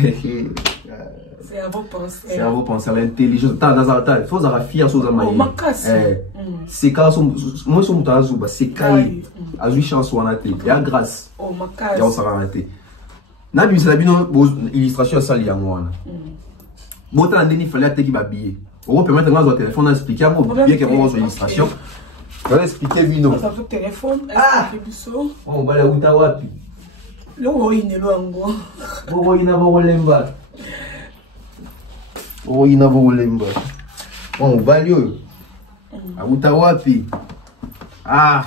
c'est à vos pensées. C'est à vos pensées, l'intelligence. Il faut avoir fier sur ça. C'est quand moi son muta azuba, c'est quand azu chance on a té, il y a grâce. Oh makas. Il y a on s'en a té. Na bi c'est la illustration ça li yango wana. Bota ndeni fallait té ki ba billet. On va permettre à notre téléphone d'expliquer bien que moi j'ai illustration. On va expliquer vino. Ça fait téléphone, on va la uta wapi. Le woine longo. Woina volemba. Woina volemba. On va lieu. Uta wapi. Ah.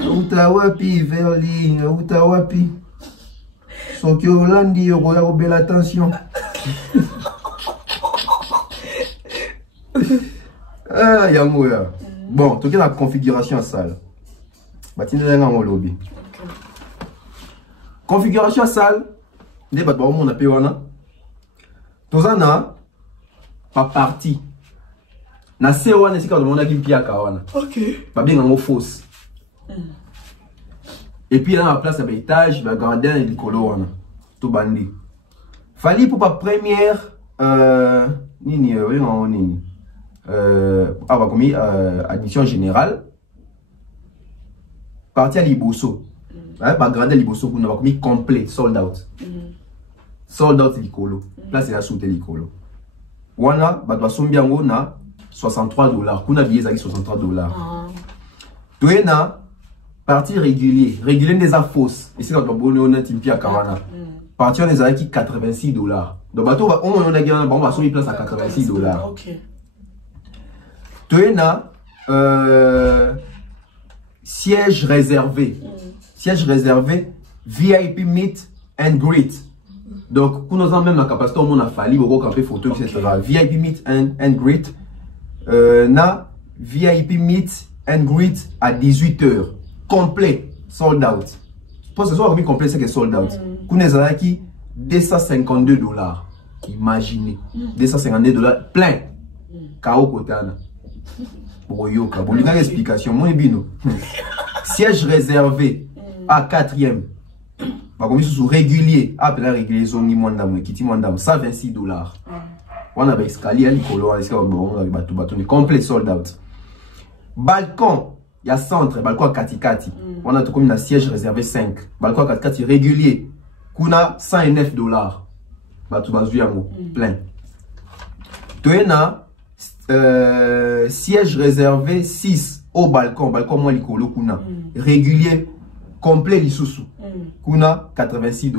Uta wapi Verling, uta wapi. Soki Hollandi yo ya belle attention. Ah, yango ya. Bon, tout la configuration salle. Batina nga lobby. Configuration salle. Ne bat ba on a pe wana. Tozana pa parti. Na se wana sika de mona ki piaka wana. OK. Ba bien ngo fausse. Et puis là la place à étage, ba gardien et likolo wana. Tout bandi. Fali pour pas première nini nini. Admission générale partie à Liboso pas grande Liboso pour avoir commis complet sold out likolo place la sous likolo wana ba sombiango na $63 kuna billet zaki $63 toena partie régulier des fausse ici quand on bonne timpia kawana partie on les a qui $86 donc bateau on a gagné bon va sur place à $86. OK. Toena siège réservé. Siège réservé, VIP meet and greet. Donc, pour nous en même la capacité, on a fallu beaucoup camper photo, etc. VIP meet and greet. Na VIP meet and greet à 18h. Complet, sold out. Pour ce soir, complet, c'est que sold out. Pour nous en qui $252. Imaginez. $252 plein. Kao Kotana. Boyoka, bon, il y a une explication. Mon bino. Siège réservé à 4e. Par contre, sous régulier. Après régulier, son ni mandam, qui ti mandam, $126. On a escalier, on a complet sold out. Balcon, il y a centre, balcon à Katikati. On a tout comme un siège réservé 5. Balcon à Katikati régulier. Kuna $109. Batou bazouyango, plein. Toena. Siège réservé 6 au balcon moi likolo kuna régulier complet lisusu kuna $86.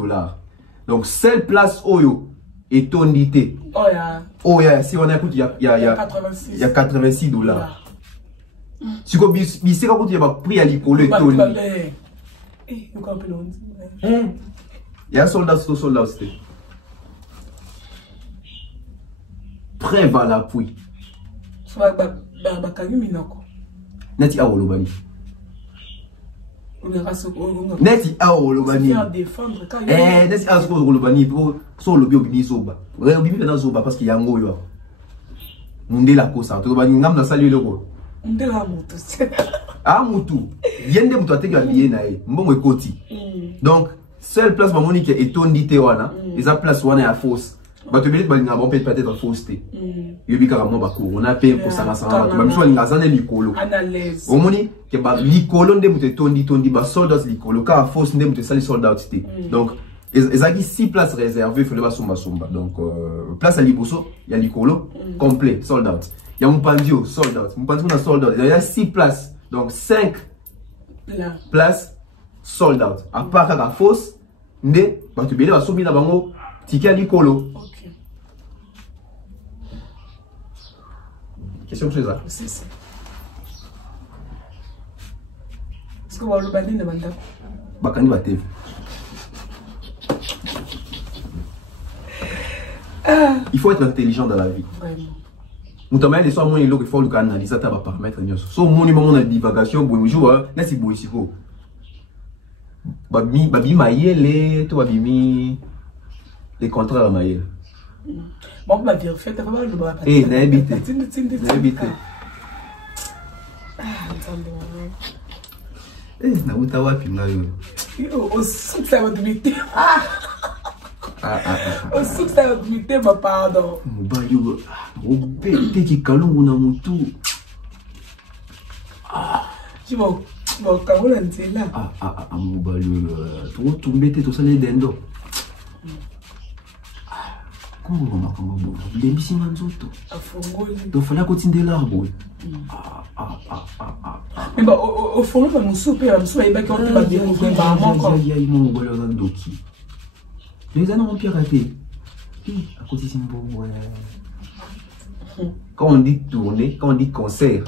Donc seule place oyo et tonité oh ya si on écoute il y a $86. Si ko bisi ka kuti ba prix à likolo et tonité il y a soldat c'était très va l'appui. Neti a olobani. Neti a olobani. Neti a olobani pour so lobi obini zoba. Obini na zoba parce qu'il y a ngoyo. Munde la kosa. To bani ngam na sali loko. Ah, Moutou. Yende Moutou a été habillé nae. Mbongo ekoti. Donc, seule place mamoni qui est tondité wana, eza place wana à fausse. Bato belit balinga bon peut-être fausseté. Yobi karamo bako. On a payé pour ça ça. Ba biso balinga zane likolo. Analyse. Omoni ke ba likolo nde Moutou tondi ba soldats likolo ka fausse nde Moutou sali soldats té. Donc ezaki 6 places réservées fallait ba somba. Donc place à liboso, il y a likolo complet soldats. Il y a Mpandio soldats. Mpandio na soldats. Il y a 6 places. Donc 5 places soldats. À part la fausse nde bato belé ba sombi na bango ticket à likolo. Question que ça. C'est ça. Est-ce que vous avez le bani de Banda? Bakani Batev. Il faut être intelligent dans la vie. Vraiment. Notamment les soirs, il faut le analyser, ça va permettre. So, mon moment de divagation, bon jour, là c'est beau ici. Babi maïele, toi babi les contrats à maïele. Bon, ma vie, en fait, t'as pas mal de bras. Eh, n'a habité. N'a habité. Eh, n'a outa wapi na yo. Au souk ça va d'imiter. Au souk ça va d'imiter, ma pardon. Mubayo, obé, qui kalongo na mutu. Tu vas, quand on est là. Mubayo, trop tombé, tout ça les dendo. Comment on va faire? Les missions en zoto. Donc fallait continuer l'arbre. Mais bah au fond on nous soupe, on soupe pas qu'on va découvrir par moi quoi. Il y a une mon boleur dans doki. Les anneaux ont piraté. À côté c'est bon ouais. Quand on dit tourner, quand on dit concert.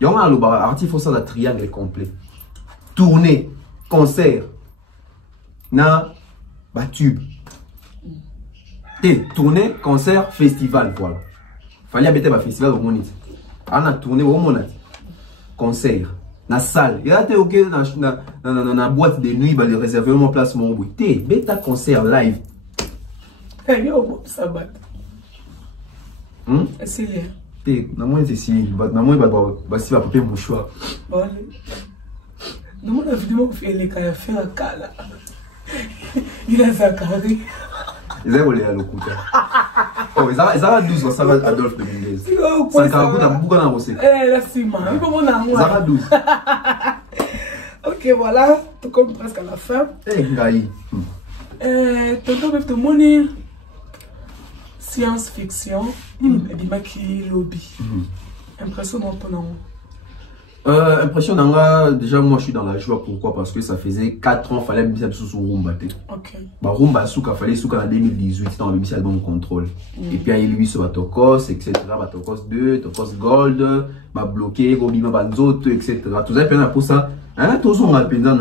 Il y a un artiste faut ça la triangle complet. Tourner, concert. Na ba tube. Tournée, concert, festival, voilà. Fallait habiter un festival au Monit. On a tourné au Monat. Concert, na salle. Il y a été ok dans la boîte de nuit, bah les réserver mon place mon bout. Bêta concert live. Hey yo, ça bat. C'est là. Na moi c'est si, na moi bah si va papier mouchoir. Bon. Nous on a vidéo fait les cas faire cala. Il a Zakari. Ils ont volé à l'okuta. Oh, ils ont 12 ans, ça va Adolphe de Mendes. Ça va beaucoup dans le eh, la cima. Il faut mon amour. Ça va 12. Ok, voilà. Tout comme presque à la fin. Eh, Gaï. Tonton, même te monnaie. Science-fiction. Et des maquis lobby. Impressionnant pour nous. Impressionnant, déjà moi je suis dans la joie, pourquoi? Parce que ça faisait 4 ans, fallait me sous Rumba. Ok. Bah Rumba Souka, fallait Souka en 2018, dans le album Contrôle. Et puis il y a lui sur Batokos, etc. Batokos 2, Tokos Gold, bah bloqué, Robima Banzoto, etc. Tout ça, pour ça, hein, tout ça on a pendant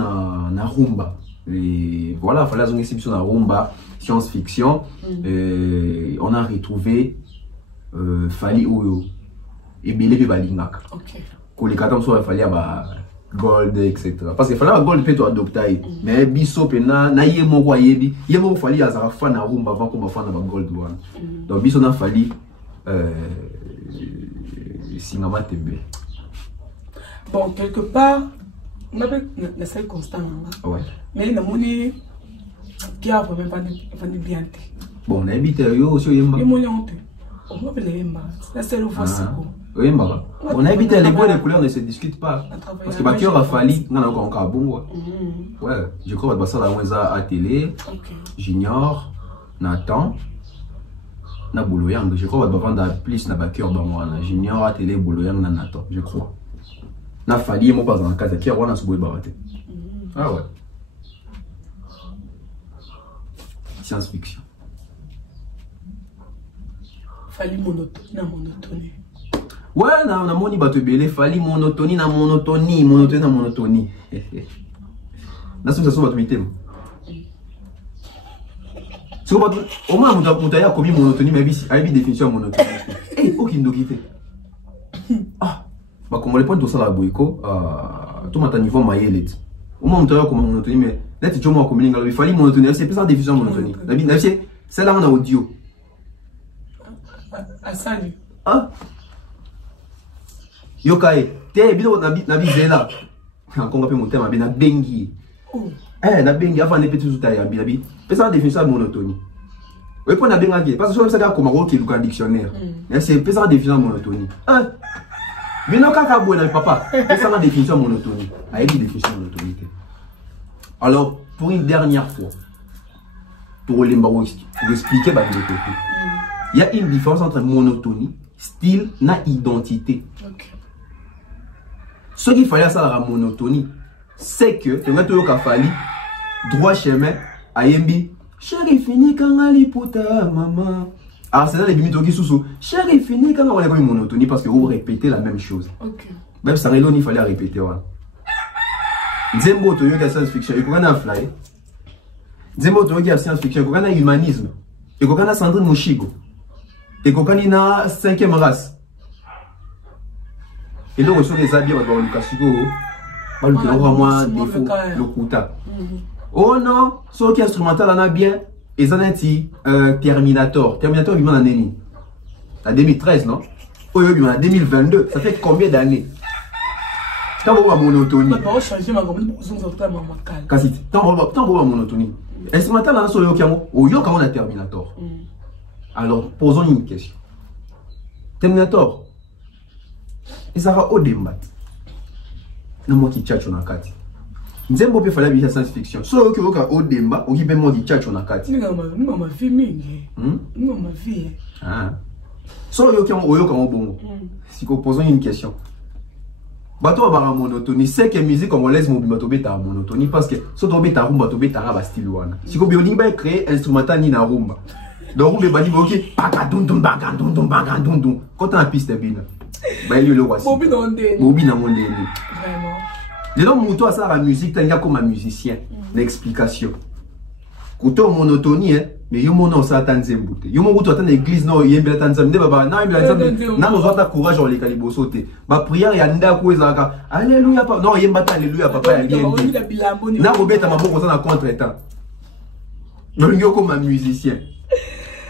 na Rumba. Et voilà, fallait une exception dans Rumba, science-fiction. On a retrouvé Fali Oyo et Bélé Balingak. Ok. Les cartons sont fallait gold etc. Parce qu'il fallait gold peut adopter mais biso pena na yemo kwa yebi yemo fallait azara fan na rumba avant qu'on va fan na gold one. Donc biso na fallait singama tebe. Bon quelque part on avait la seule constante ouais. Mais na moni qui a vraiment pas de bien. Bon na habite yo aussi yemba. Yemo yonte. On va le yemba. La seule fois c'est quoi. Oui, on a évité les goûts et les couleurs ne se discutent pas. Parce que Bakio a fallu, on a encore un bon. Ouais, je crois que ça va à télé. Junior, Nathan, na Bouloyang. Je crois que va vendre plus na Bakio Bamwana. Junior à télé, Bouloyang, na Nathan, je crois. Na fallu, moi pas dans le cas de qui on a ce bout baraté. Ah ouais. Science-fiction. Fallu monotonie. Ouais, na moni bato belé fali monotonie na monotonie na monotonie. Na ça bato mitem. Si on va au moins mutaya komi monotonie mais bisi aibi définition monotonie. Eh okindo kite. Ah, ba comme les points de ça la boiko tout mata niveau mayelet. Au moins mutaya komi monotonie mais là tu jomo komi ngalo fali monotonie c'est pas ça définition monotonie. Na c'est là on a audio. Asali. Ah yokae te bino na bizela encore peu mon thème na bengi na bengi avant ne petit tout ya bilabi pesa définition de monotonie oui pour na bengi parce que ça comme ko ki le dictionnaire c'est pesa définition de monotonie bino kaka boy na papa pesa la définition de monotonie a dit définition de monotonie. Alors pour une dernière fois pour expliquer il y a une différence entre monotonie, style et identité. Ce qu'il fallait à la monotonie, c'est que tu as fallu droit chemin à Yembi. Chérie fini quand ali puta maman. Alors c'est là les bimitos qui sous chérie fini quand on est comme monotonie parce que vous répétez la même chose. Même ça il fallait répéter. Nzembo to yoga science-fiction, et qu'on a fly. Nzembo to yoga science-fiction, et qu'on a humanisme, et qu'on a Sandrine Moshigo, et qu'on a une 5e race. Et donc, sur les habits, on va Lucasigo, on va moins défaut, le kuta. Oh non, ce qui est instrumental, on a bien, et ça a été Terminator. Terminator, il y a en 2013, non? Oh, il y a en 2022. Ça fait combien d'années? Tant que monotonie. Tant que monotonie. Instrumental, on a sur le Terminator. Alors, posons une question. Terminator. Et ça va au débat. Non, moi qui tchatche on a quatre. Nous avons pas fait la science-fiction. Soit que au débat, ou qui peut moi qui tchatche on a quatre. Nous avons fait mingi. Nous avons fait. Ah. Soit que au bon. Si nous posons une question. Bato ba monotonie, c'est que musique on laisse mon bimatobe ta monotonie parce que so tobe ta rumba tobe ta ba style wana. Si ko bioni ba créer instrumental ni na rumba. Donc rumba bani boki pakadundum bagandundum bagandundum. Quand on piste bina. Ba lui le voici. Bobi na monde. Vraiment. Les gens muto à ça la musique tanga comme un musicien, l'explication. Koto monotonie mais yo mona ça tanzembute. Yo mo kuto tana église no yembela tanzamde baba na yembela tanzamde. Na no zota courage on les kalibosote. Ba prière ya ndako ezaka. Alléluia papa. Non yemba ta alléluia papa ya bien. Na robeta maboko ça na contre-temps. Donc yo comme un musicien.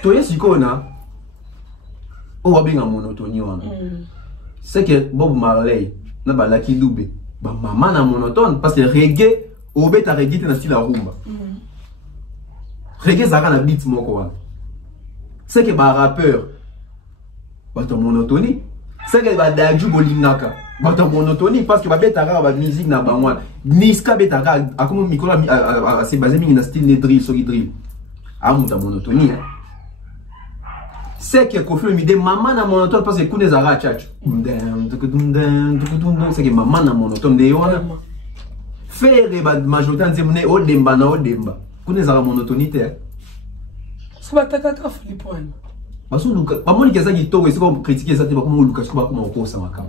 Toi sikona o wa benga monotonie wana. C'est que Bob Marley na ba Lucky Dube ba mama na monotone parce que reggae o beta reggae na style rumba. Reggae zaka na beat moko wana. C'est que ba rappeur bato monotonie, c'est que ba daju bolingaka bato monotonie parce que ba betaka ba musique na bangwana. Niska betaka akomo mikola c'est basé mingi na style ne drill so drill. Amuta monotonie. C'est que Kofi Olomide maman na monotone parce que kune zara chachu. C'est que maman na monotone de yona. Faire ba majorité nzemune o demba na o demba. Kune zara monotonité. So bataka ka Philippine. Baso luka, ba moni keza ki to c'est comme critiquer ça te ba comme Lucas ba comme on ça makam.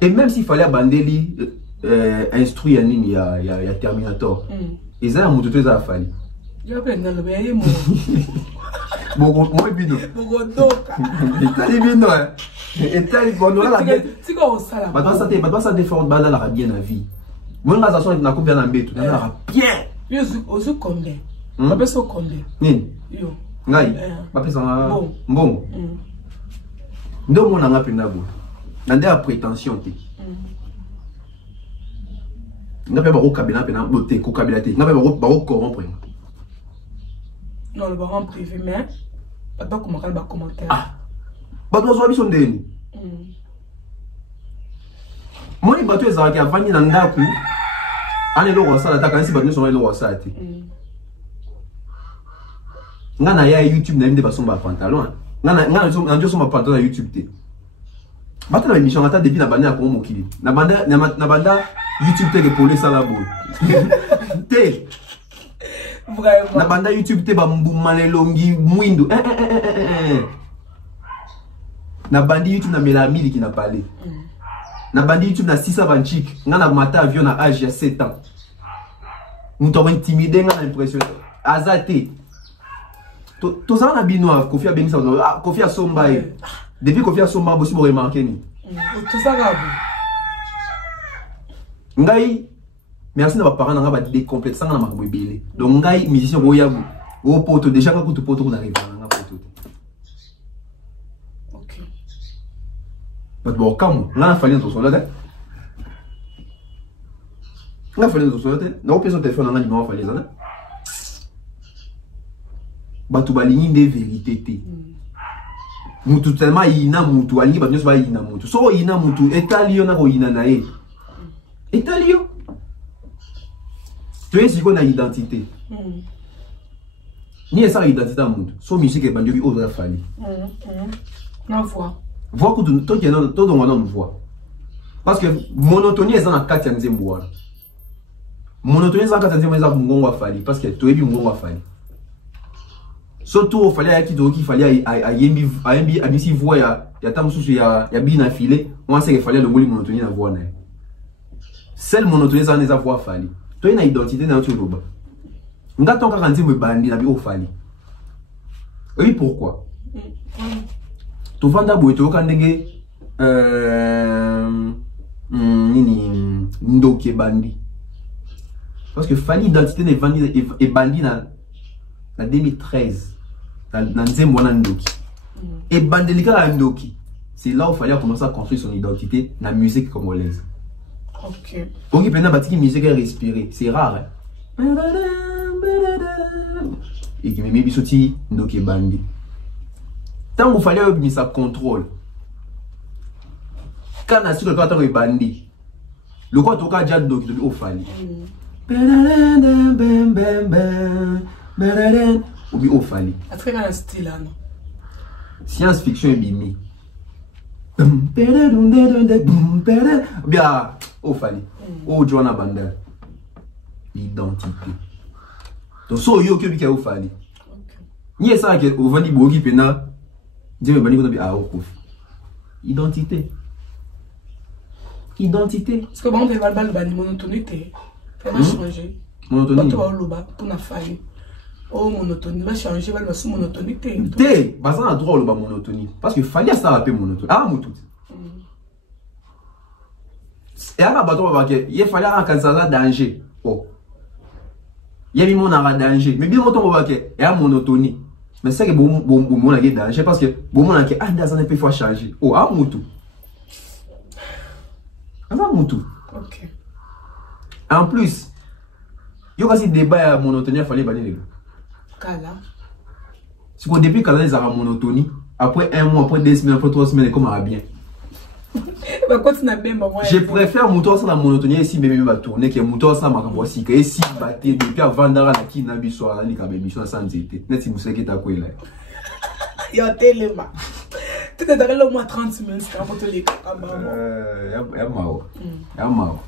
Et même s'il fallait abandeli instruire nini ya Terminator. Eza mototo za fali. Ya penda le beye mo. Moi bino. Bogodoka. Itali bino. Itali bono la bien. Siko osala. Ba ça défendre ba la bien la vie. Moi nga ça so na ko bien na mbetu, na la bien. Yo ozu combien? Ba peso combien? Nini? Yo. Ngai. Ba pesa mbongo. Ndo mona nga penda bo. Nande a prétention te. Nga pe ba ko kabela pena bote ko kabela te. Nga pe ba ko corrompre. Non, le baron privé, mais pas comment elle va commenter. Ah, bah toi, zoabi son déni. Moi, il bateau est à la vanille dans l'aku. Allez, le roi, ça, l'attaque, ainsi, bah, nous sommes le roi, ça, tu. N'a ya YouTube, n'a pas son pantalon. N'a son pantalon à YouTube, tu. Bah, tu as l'émission, on a depuis la banane à Komo Kili. Na banda YouTube, t'es pour les salabos. T'es. Vraiment. Na banda YouTube te ba mbumale longi mwindo. Na bandi YouTube na melamili qui n'a parlé. Na bandi YouTube na 620 nga na mata avion na âge ya 7 ans. Nous t'avons intimidé nga na impression. Azate. To ça na binoa Kofi a béni ça. Kofi a somba. Depuis Kofi a somba bossi mo remarquer ni. To ça gabo. Ngai merci na ba parents na ba décomplexer ça na makambo ebele. Donc ngai musicien boya o poto déjà ka kutu poto na arriver na poto. OK. Bon, comme on a fallu dans son là. On a fallu dans son là. Non, personne téléphone on a dit on a fallu ça. Batu balingi de vérité. Mutu tellement ina mutu ali batu so ina mutu. So ina mutu etalio na ko ina na e. Etalio. Tu es siko na identité. Ni esa identité mutu. So musique e bandio bi o za fali. Na voix. Voix que tout qui est tout dans une voix. Parce que monotonie est dans la carte nzembo wana. Monotonie est dans la carte nzembo za mungongo afali parce que tu es bi mungongo afali. Surtout il fallait qu'il fallait à d'ici voix ya tamususu ya bina filé, moi c'est qu'il fallait le mot monotonie na voix na. Seule monotonie ça n'est voix fali. Toi une identité na tu loba. Ngata on ka nzembo bandi na bi o fali. Oui pourquoi? Tu vanda boito kandenge nini ndoki bandi parce que fali identité ne vandi et bandi na 2013 dans nzembo na ndoki et bandelika na ndoki c'est là où il fallait commencer à construire son identité na musique congolaise. OK. OK pena batiki musique à respirer, c'est rare hein? Et qui me met bisoti ndoki bandi. Tant qu'il fallait que ça contrôle. Quand on a su que le bandi, le quoi tu as déjà donc tu au fali. Ou bien au fali. Après quand style là non. Science fiction est bimi. Bien au fali. Au Joana Banda. Identité. Donc so yo que bi au fali. Ni ça que au vandi bogi pena. Identité. Identité. Parce que bon, on peut voir le monotonité. Ça va changer. Monotonie. Pour la faille. Oh, monotonie va changer, va sous monotonité. Té, bah ça a droit au monotonie. Parce que fallait ça rappeler monotonie. Ah, moutout. Et à la bateau, il fallait un ça danger. Oh. Il y a mis mon danger. Mais bien longtemps, il y a monotonie. Mais c'est que bon a danger parce que bon a ah dans un peu faut changer. Oh ah moutou. Ah moutou. OK. En plus, il y a aussi débat à monotonie fallait bannir les gars. Kala. C'est qu'au début quand les a monotonie, après un mois, après 2 semaines, après 3 semaines comme ça bien. Je préfère mouton sans la monotonie ici mais va tourner que mouton sans ma voici que ici batté depuis avant dans la qui n'a bi soir la ka émission sans été net si museke ta quoi là yo telema tu te donnes le moins 30 minutes quand tu les ya mao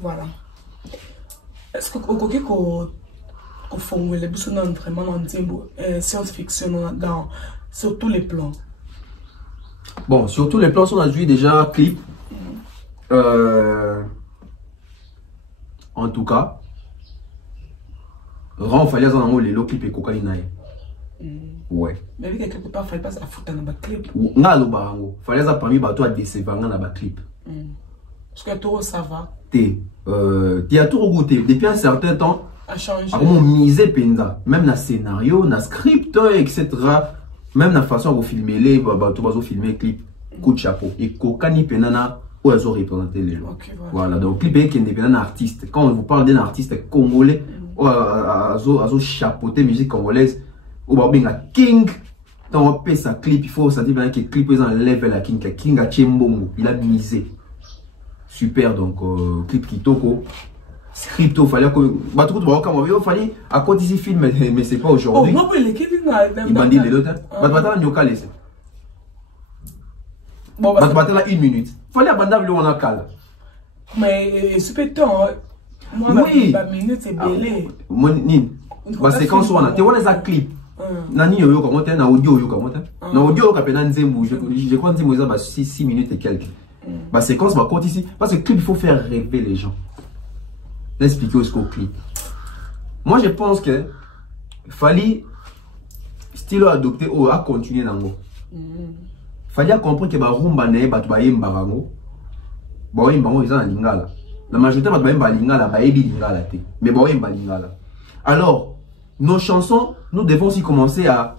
voilà. Est-ce que au formule les biso non vraiment en nzembo science fiction dans sur tous les plans. Bon, sur tous les plans, on a joué déjà clip. En tout cas, Ran fallait en haut les lots clip et cocaïne. Ouais. Mais quelque part, fallait pas à foutre dans le clip. N'a le barango. Fallait ça parmi bateau à décevoir dans le clip. Parce que tout ça va. Tu as tout goûté. Depuis un certain temps, à changer. À mon misé penda. Même dans scénario, dans script, etc. Même la façon de filmer les bateaux, de filmer clip, coup de chapeau. Et Kokani Penana, où elles ont représenté les gens. Okay, voilà, donc clip est indépendant artiste. Quand on vous parle d'un artiste congolais, elles ont chapeauté musique congolaise, ou bien King, quand on paie sa clip, il faut sentir que le clip est en level à King. King a Tchembongo, il a misé. Super, donc clip Kitoko. Scripto, fallait que. Bah, tout le monde, il fallait à côté ici film, mais c'est pas aujourd'hui. Oh, moi, il m'a dit les autres. Bah, tu vas laisser. Bon, bah, tu vas 1 minute. Fallait abandonner le on a calme. Mais super temps. Moi, oui. Ma minute, c'est belé. Moi, ni. Bah, séquence, on a. Tu vois les clips. Nani yo comment t'es, na audio yo comment t'es. Na audio, on a Nzembo. Je crois que Nzembo, bah, 6 minutes et quelques. Bah, séquence, bah, compte ici. Parce que clip, il faut faire rêver les gens. L'expliquer au clip. Moi, je pense que fallait style adopté ou à continuer dans le fallait comprendre que rumba ne ba tuba yemba bango ba yemba ngo izana lingala la majorité ba yemba lingala ba yebi lingala te mais ba yemba lingala. Alors nos chansons nous devons aussi commencer à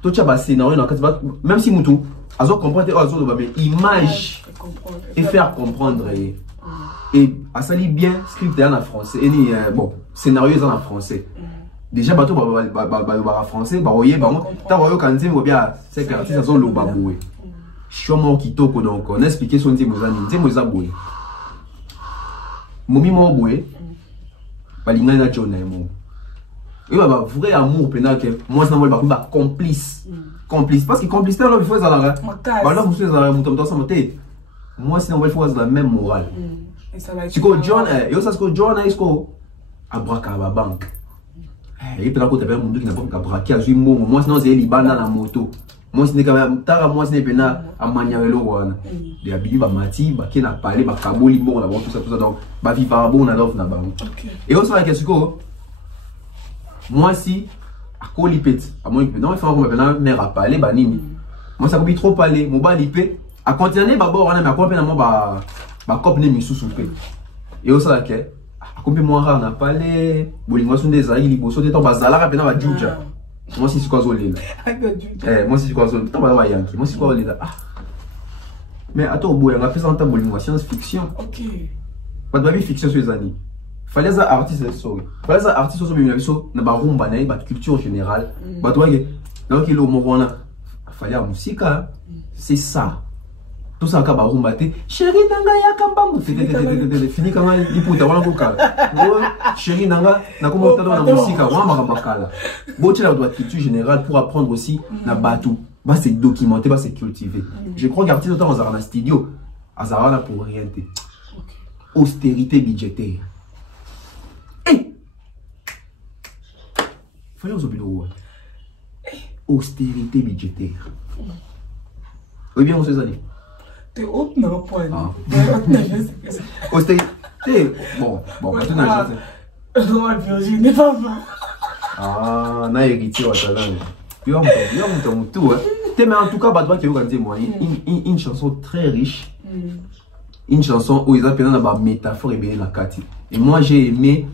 Toi, tu as un scénario dans le même si Moutou, Azo comprendre, mais image et faire comprendre. Et à ça bien script en français. Et bon, scénario en français. Déjà, bateau en français, bah voyez, bah t'as voyé quand on bien c'est que l'artiste sont le baboué. Je suis mort qui toque donc on expliqué son Mozambique. Momi mo boué. Bah l'ingénieur John Nemo. Et bah vrai amour pénal que moi c'est n'envoie pas complice. Complice parce que complice là il faut ça là. Bah là vous faites ça mon temps ça monter. Moi c'est n'envoie faut la même morale. C'est que John et ça c'est que John est quoi abracaba banque. Et puis là côté ben mon qui n'a pas braquer à jumeau moi sinon c'est libana na moto. Moi ce n'est quand même tara moi ce n'est pas à maniarelo wana. Des habits ba mati ba qui n'a parlé ba kaboli bon là tout ça donc ba vivre bon na love na ba. Et aussi la question moi si à quoi lipet à moi non il faut qu'on maintenant mère à parler ba nini moi ça peut trop parler mon ba lipet à continuer ba bon on a quoi peine moi ba cop ne mi sous souper et aussi la que à combien moi on a parlé bolingo sont des aïe liboso de temps bazala peine ba juja moi si c'est quoi zolé moi si c'est quoi zolé temps ba yanki moi si quoi zolé ah mais attends boy on a fait ça en temps bolingo science fiction OK pas de fiction sur les années. Fallait ça artiste sorry. Fallait ça artiste sur bien biso na ba rumba na ba culture générale. Ba toi donc il au moment fallait la musique c'est ça. Tout ça ka ba rumba té chéri nanga ya kambangu fini kama iputa wana kokala. Chéri nanga na comment ta na musique wa makala. Boté la culture générale pour apprendre aussi na batou. Ba c'est documenter, ba c'est cultiver. Je crois qu'artiste autant dans un studio azara pour orienter. Austérité budgétaire. Fallait aux bureaux. Austérité budgétaire. Oui, bien, on sait ça. T'es haute, non, point. Austérité. Bon, tout n'a pas. Non, Virginie, pas mal. Ah, n'a hérité, on t'a dit. Tu vas me tout. Mais en tout cas, bah, toi qui as dit, moi, une chanson très riche. Une chanson où ils appellent la métaphore et bien la carte. Et moi, j'ai aimé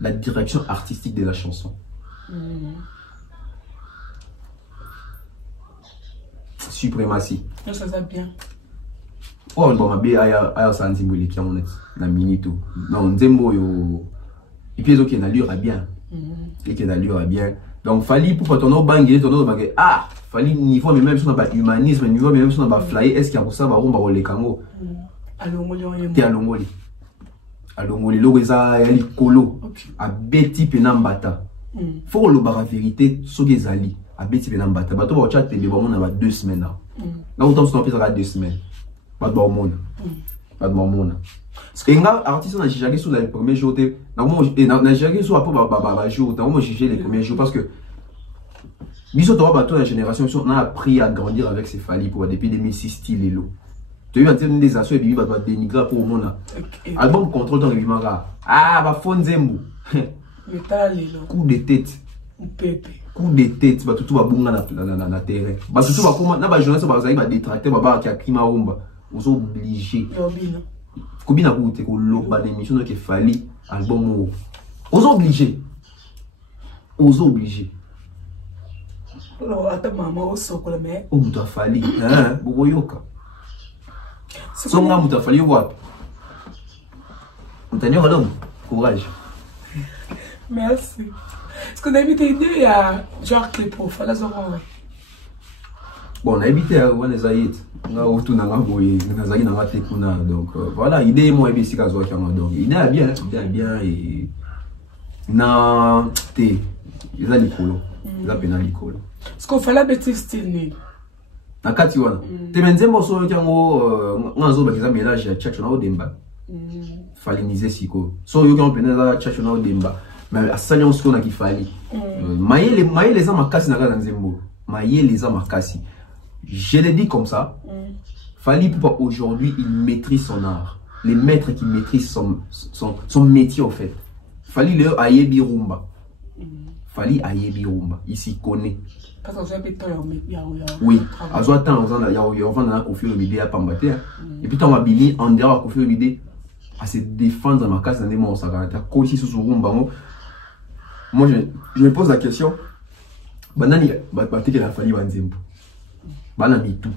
la direction artistique de la chanson. Suprématie. Ça va bien. Oh, bon, ma bé, aïe, ça symbole qui on est la minute. Non, Zembo, yo. Et puis, ok, l'allure a bien. Et que l'allure a bien. Donc, fallait pour ton autre bangé, ton autre bangé. Ah, fallait niveau, mais même si on n'a pas humanisme, niveau, mais même si on n'a pas fly, est-ce qu'il y a pour ça, bah, on va rouler kango. T'es à Longoli. À Longoli, l'oreza, il y a les colos. À Betty Penambata. Faut le bar la vérité, ce que Zali. À Betty Penambata. Bateau, on a télé, on a 2 semaines là. Là, autant se tromper, ça va 2 semaines. Pas de mormone. Pas de mormone. Et là, artiste, on a géré sur les premiers jours. On a géré sur après jour. On a géré les premiers jours parce que. Bisous, la génération, on a appris à grandir avec ces fallis pour depuis 2006 style et l'eau. Tu as vu des assauts et puis va dénigrer pour le monde. Album contrôle dans le Vimara. Ah, va fond Zembo. Coup de tête. Coup de tête, bah tout va boum na terrain. Bah tout va comment na ba journaliste ba zaïba détracter ba qui a climat rumba. On est obligé. Combien na route ko loba d'émission que fali album. On est obligé. On est obligé. Alors attends maman au sokola mais. On doit fali hein, boyoka. Songa muta fali wapi? Mtani wala courage. Merci. Est-ce qu'on a évité idée à genre clip pour faire la zone? Bon, on a évité à Wanezayit. On a autour d'un boy, on a eu un tekuna. Donc voilà, idée moi et bien kazo qui donc idée a bien et na té, ils a l'écolo, ils a pénal l'écolo. Est-ce qu'on fait la bêtise style na kati wana. Te menzembo so yango ngazo ba kiza mélange ya chacho na odemba. Faliniser siko. So yo kan pénal chacho na odemba. Mais à ça, on se connaît qu'il fallait. Maïe les gens makasi na dans Zembo. Maïe les gens makasi. Je l'ai dit comme ça. Fallait pour aujourd'hui, il maîtrise son art. Les maîtres qui maîtrisent son métier en fait. Fallait le ayebi rumba. Fallait ayebi rumba. Il s'y connaît. Parce que j'ai temps oui. À ce temps, on a confié le bidé à Pambate. Et puis, on a bini en dehors à confier le bidé à se défendre dans ma case dans des mots. Ça va être sous rumba. Moi, je me pose la question, banani bateke la fali banzembo bana mitu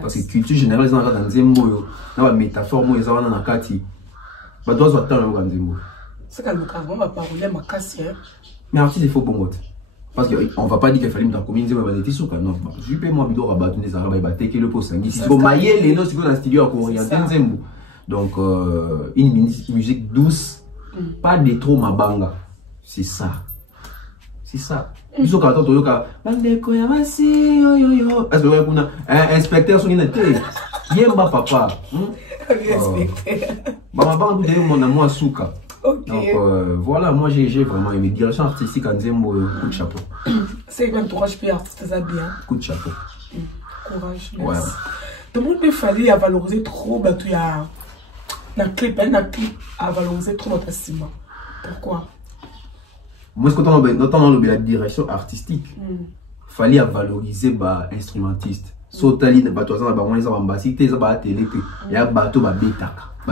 parce que culture générale ça dans nzembo yo na ba métaphore mo eza wana na kati ba doit attendre le nzembo c'est que le carrément va parler makasi mais artiste il faut bon mot parce que on va pas dire qu'il fallait dans combien nzembo ba neti suka non je peux moi bido rabat les arabes ba teke le pour sangi si ko maye les no siko dans studio ko orienter nzembo donc une musique douce pas de trop mabanga c'est ça. C'est ça. Ils sont quand on entend bandeko ya basi yo yo yo. Est-ce que kuna inspecteur son inete. Yemba papa. Inspecteur. Bah ba vous devez mon amour souka. OK. Donc voilà, moi j'ai vraiment aimé direction artistique en Nzembo, coup de chapeau. C'est bien courage puis artiste ça bien. Coup de chapeau. Courage. Ouais. Tout le monde peut falloir valoriser trop bah tu as la clip à valoriser trop notre cinéma. Pourquoi? Moi, ce que dans la direction artistique, fallait valoriser les instrumentistes. Sotali, les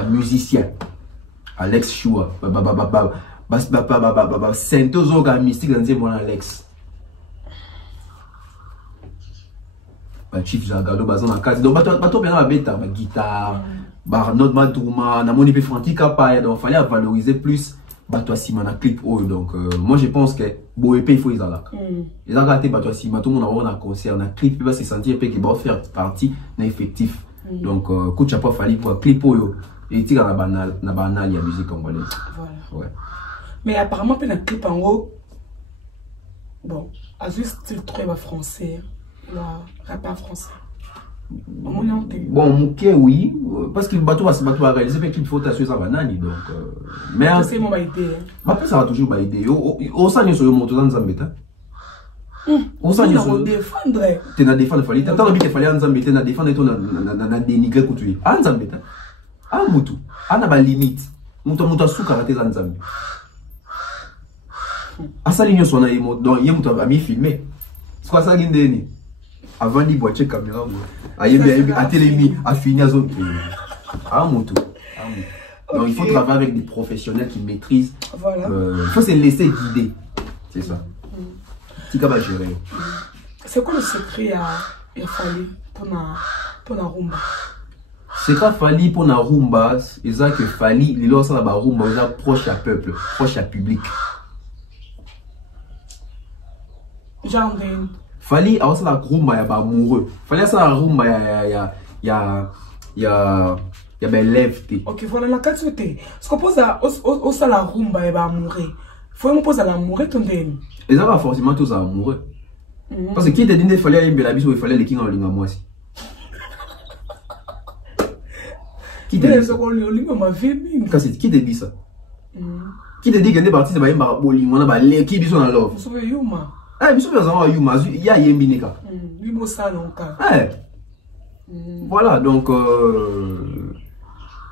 musiciens. Alex Chua, Saint-Ozo, mystique, Alex. Chief Jagalo, donc, guitare, Barnod Madouma, Namoni Pefanti Kapaya, donc fallait valoriser plus. Bato Simana clip donc moi je pense que Boépé il faut ils allaient ils ont raté Bato Simana tout le monde a un concert un clip il va se sentir que va faire partie d'un effectif donc coup de chapeau fallait pour clip et tire na banal il y a musique congolaise voilà ouais mais apparemment un clip en haut bon à juste style très français le rappeur français. Bon, ok, oui, parce que le bateau va réaliser mais qu'il faut t'assurer ça banani donc mais c'est mon idée. Après ça va toujours ma idée. Au sein de ce moto dans Zambeta. Au sein de ce défendre. Tu n'as défendre fallait. T'as envie qu'il fallait en Zambeta na défendre ton na dénigrer coutu. En Zambeta. En mutu. En ba limite. Mutu suka raté en Zambie. À ça ligne son aïe donc il mutu a mis filmé. C'est quoi ça guindeni? Avant d'y boire caméra, à télémi, à finir à zone. Ah, moto. Donc il faut travailler avec des professionnels qui maîtrisent. Voilà. Il faut se laisser guider. C'est ça. Qui va gérer. C'est quoi le secret à Fali pour la rumba? C'est quoi Fali pour la rumba? C'est ça que Fali, les lois sont la rumba, ils sont proches à peuple, proches à public. Genre Fali a aussi la rumba ya ba amoureux. Fali a ça la rumba ya ben lèvres. OK, voilà la qualité. Ce qu'on pose à au la rumba ya ba amoureux. Faut me poser à l'amoureux ton demi. Et ça va forcément tous amoureux. Parce que qui te dit qu'il fallait aller la biso, il fallait les king en ligne moi aussi. Qui te dit ça? Qui te dit ça? Qui te dit que les parties c'est pas une bowling, on a les qui biso dans love. Eh, biso bien ça yuma, il y a yembinika. Bibo ça donc. Voilà, donc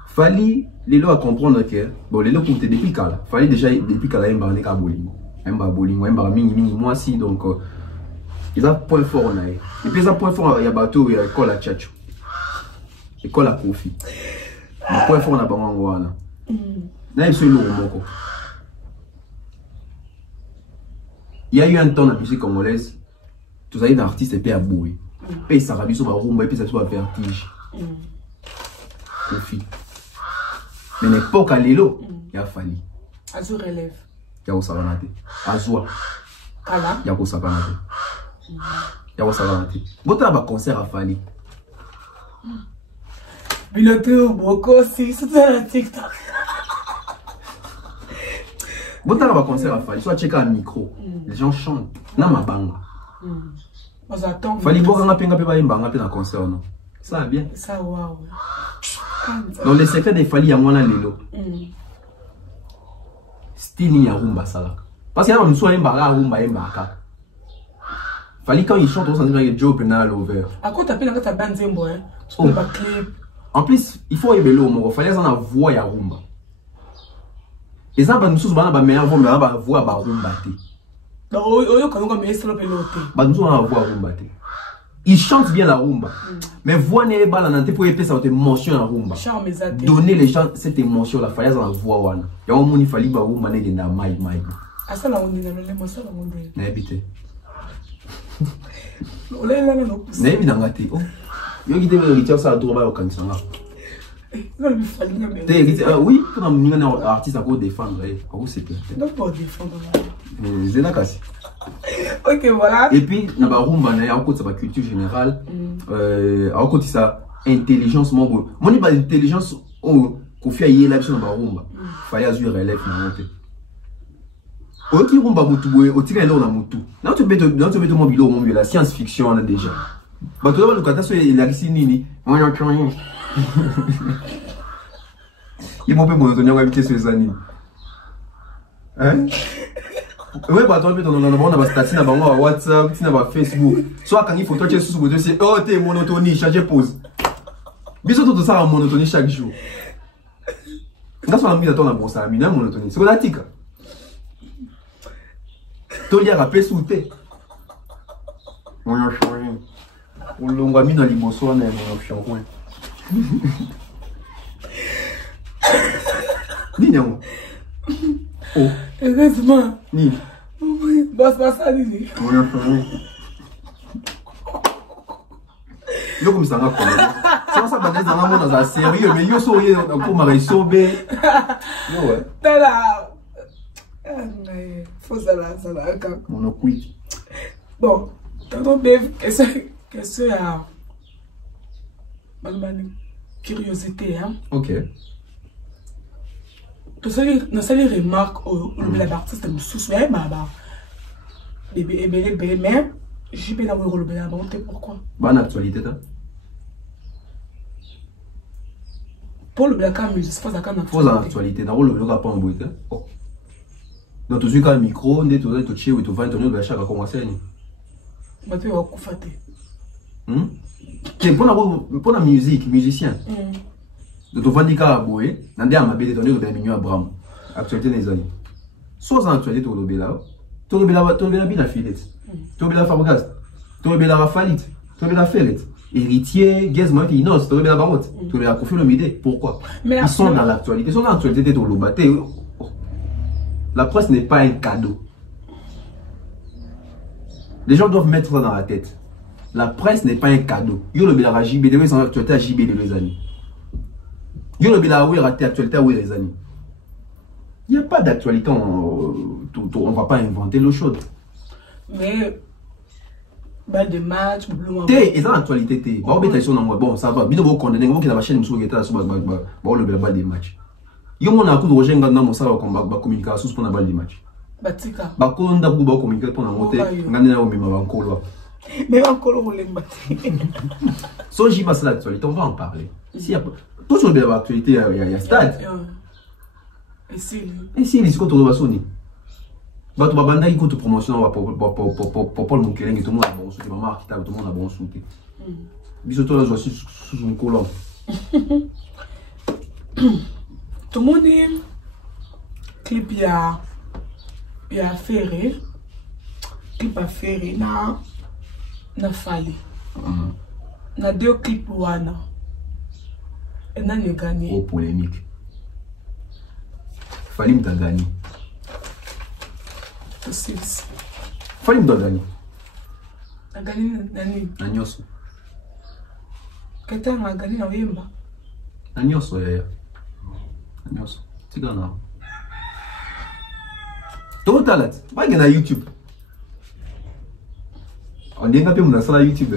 fallait les lois à comprendre que bon les lois pour te depuis kala, fallait déjà depuis kala yemba neka bowling. Yemba bowling, yemba mini moi si donc il a point fort on a. Et puis ça point fort il y a bateau, il y a école à Tchatcho. École à Kofi. Le point fort on a pas ngwana. Là il se lourd moko. Il y a eu un temps dans la musique congolaise, tous les artistes étaient à bouer. Puis ça rabis sur la rumba et puis ça soit vertige. Kofi. Mais l'époque à l'élo, il y a fallu. Azou relève. Il y a au savanate. Azoua. Kala. Il y a au savanate. Il y a au savanate. Vous avez un concert à Fali. Biloto, Boko, si, c'est un TikTok. Vous avez un concert à Fali. Soit checker un micro. Les gens chantent. N'a ma banga. Fali Boga n'a pas un banga dans un concert. Ça va bien. Ça, waouh. Dans les secrets des Fali, il y a moins l'élo. Style il y a rumba ça. Parce qu'il y a un soin rumba rumba. Fali quand il chante on s'entend que Joe Penal over. À quoi t'appelles quand t'as bande Zembo hein? Tu peux pas clip. En plus, il faut aimer l'eau, il fallait en voix ya rumba. Et ça va nous sous ba meilleur voix mais ba voix ba rumba té. Donc oyo quand on met ça le peloté. Ba nous on voix rumba té. Il chante bien la rumba. Mais voix n'est pas la nante pour épeler cette émotion la rumba. Donner les gens cette émotion la fallait en voix wana. Ya on moni fali ba rumba né na mai. Ah ça la on dit dans le moi ça la on dit. Na habité. On l'a là non poussé. N'est bien gâté. Oh. Yo qui te veut retirer ça à droit au cancer là. Non mais fallait bien. Oui, quand on a un artiste à quoi défendre, à quoi c'est clair. Non pas défendre. Zena Kassi. Ok voilà. Et puis na ba rumba na ya côté sa culture générale à côté ça intelligence mon ni ba intelligence oh Kofi a yé là sur na ba rumba. Fallait azur relève na monter. O qui rumba mutu boye o tira là na mutu. Non tu mets mon bilo mon la science fiction là déjà. Ba to ba le kata so il a ici nini. Moi je connais. Il m'a fait mon tonnerre invité sur les animes. Hein? Oui, bah, toi, on a statut, on a WhatsApp, on a Facebook. Soit quand il faut toi, tu es sous le dossier, oh, t'es monotonie, chaque pause. Bisous, tout ça en monotonie chaque jour. Quand on a mis à ton abon, ça a mis en monotonie. C'est quoi la tique? Tu y a rappelé sous thé. On a changé. On l'a mis dans les bossos, on a changé. Ni non. Oh. Heureusement. Ni. Boss pas ça ni. Yo comme ça nga comme. Ça banais dans la monde dans sérieux mais yo souriez comme mari sobé. Yo ouais. Tala. Mais faut ça là quand. Mon quit. Bon, quand on bève question à curiosité hein. OK. Tu sais les remarques au l'artiste me soucie bah mais j'ai bien avoir le bel monter pourquoi Bonne actualité ça. Pour le black music c'est pas ça quand faut en actualité dans le pas en bruit hein. Dans tout ce cas micro on est tout chez ou tout va donner de chaque commencer ni. Bah tu vas coufater. C'est pour la musique musicien. De ton vandika à boué, n'andé à ma belle donner de Mignon Abraham. Actualité des années. Soit en actualité, tu le bien affilié. Tu le bien Fabregas. Tu le bien Rafalit. Tu le bien Fellet. Héritier, Gazman qui innose. Tu le bien Barotte. Tu le bien Kofi Olomide. Pourquoi? Ils sont dans l'actualité. Ils sont dans l'actualité de l'Obaté. La presse n'est pas un cadeau. Les gens doivent mettre ça dans la tête. La presse n'est pas un cadeau. Yo le bien JB, ils sont dans l'actualité à JB de les années. Yo le bila oui raté actualité oui les amis. Il n'y a pas d'actualité, on va pas inventer l'eau chaude. Mais balle de match, t'es et dans l'actualité t'es. Bon ça va. Bino vous condamner vous qui la chaîne sur l'état sur le balle des matchs. Yo mon coup de Roger ngana mo ça va communication pour la balle des matchs. Batika. Ba ko nda ku ba communiquer pour la montée ngana na o mima ba nkolo. Mais encore on l'aime. So j'y passe l'actualité, on va en parler. Si tout sur l'actualité, il y a stade. Et si les côtés de Bassoni. Bah, tu vas bander une promotion pour Paul Moukelen et tout le monde a bon soutien. Maman, tout le monde a bon soutien. Bisous, toi, je suis sous une colonne. Tout le monde dit clip il y a ferré. Clip a ferré na fali. Na deux clips wana. Et n'a pas gagné. Oh, polémique. Falim t'a gagné. Falim t'a gagné. A gagné nani? Agnos. Quelqu'un a gagné na Wemba. Agnos, ouais. Agnos. Tu gagnes. Tout talent. Pas gagner YouTube. On dit que on a YouTube.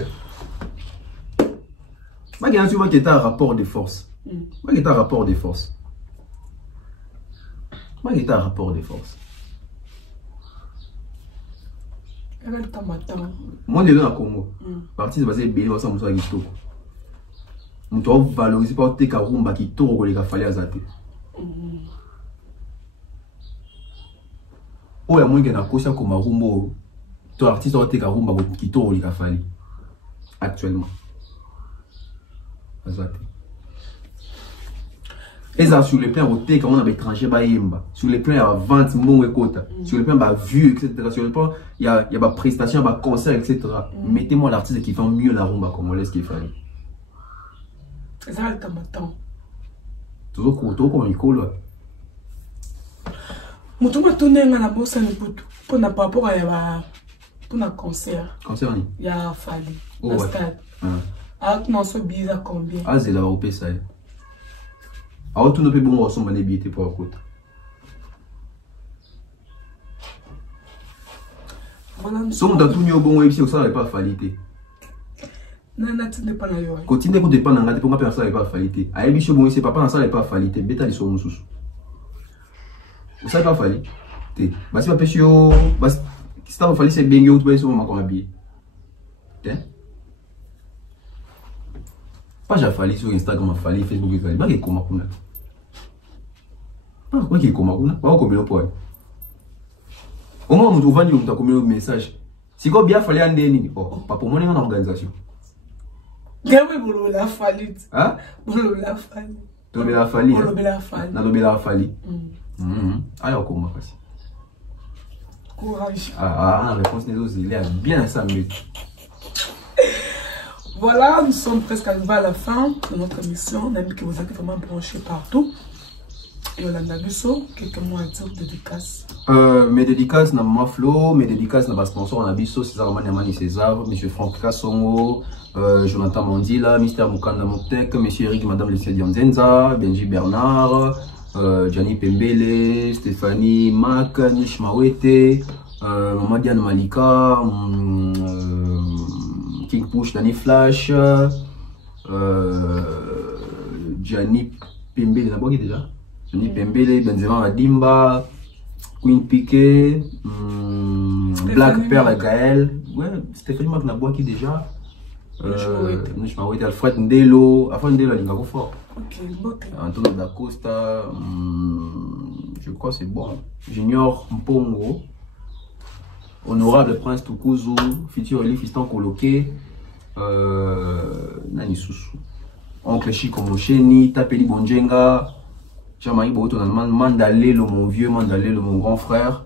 Pas gagner tu vois qu'il y a un rapport de force. Pas qu'il y a un rapport de force. Pas qu'il y a un rapport de force. Moi, je suis dans Congo. Parti basé bien au sein de ça qui on doit valoriser par tes carumba qui tourne les gafales à zate. Oh, il y a moins qu'il y a un coach comme Rumbo. Ton artiste doit tes carumba qui tourne les gafales actuellement. Et ça sur le plan au thé quand on a étranger baïmba sur le plan à vente mon écoute sur le plan bah vue etc sur le plan il y a bah prestation bah concert etc mettez-moi l'artiste qui fait mieux la rumba comme on laisse qu'il fallait ça le temps toujours comme il colle mutu matonenga na bossa ni putu pour na rapport à pour un concert. Concert ni? Il y a Fali. Oh, Le ouais. stade. Ah. Non, ce billet à combien? Ah, c'est là au pays ça. Ah, tout ne peut bon ressembler les billets pour la côte. Si on a tout mis au bon web, ça n'avait pas falité. Non, tu n'es pas là. Continue de dépendre de pour personne n'avait pas falité. À Ebicho, bon, c'est papa, ça n'avait pas falité. Bêta, ils sont sous. Ça n'avait pas falité. Bah, si papa, si ça va falloir, c'est bien, ou tu vas sur ma billet. Pas j'ai fallu sur Instagram, fallu Facebook, il va y comment qu'on a. Ah, quoi qu'il est comment qu'on a? Pas combien de points. Au moins, on trouve un combien de messages. Si quoi bien fallu un déni, oh, pas pour moi, on a une organisation. Bien oui, vous l'avez fallu. Hein? Vous l'avez fallu. Vous l'avez fallu. Vous l'avez fallu. Vous l'avez fallu. Alors, comment passer? Courage. Ah, la réponse n'est pas aussi. Il est bien ça, mais. Voilà, nous sommes presque arrivés à la fin de notre émission. On a vu que vous êtes vraiment branchés partout. Et on a vu quelques mots à dire dédicaces. Mes dédicaces dans ma flow, mes dédicaces dans ma sponsor, on a vu César Maniamani César, M. Franck Kassongo, Jonathan Mandila, Mr. Mukanda Moktek, M. Eric, Madame Lucia Dianzenza, Benji Bernard, Gianni Pembele, Stéphanie Mac, Nish Mawete, Maman Diane Malika, King Push, Danny Flash, Gianni Pembele, la boîte déjà. Johnny Pembele, Benzema Adimba, Queen Piquet, Black Pearl Gaël, ouais, Stéphanie Mac n'a boîte qui déjà. Nish Mawete, Alfred Ndelo, Alfred Ndelo, il est fort. Antonio da Costa, je crois c'est bon. Junior Mpongo, Honorable Prince Tukuzu, futur élite fiston coloqué, Nani Soussou, Oncle Chico Mocheni, Tapeli Bonjenga, Jean-Marie Botonaman, Mandalelo mon vieux, Mandalelo mon grand frère,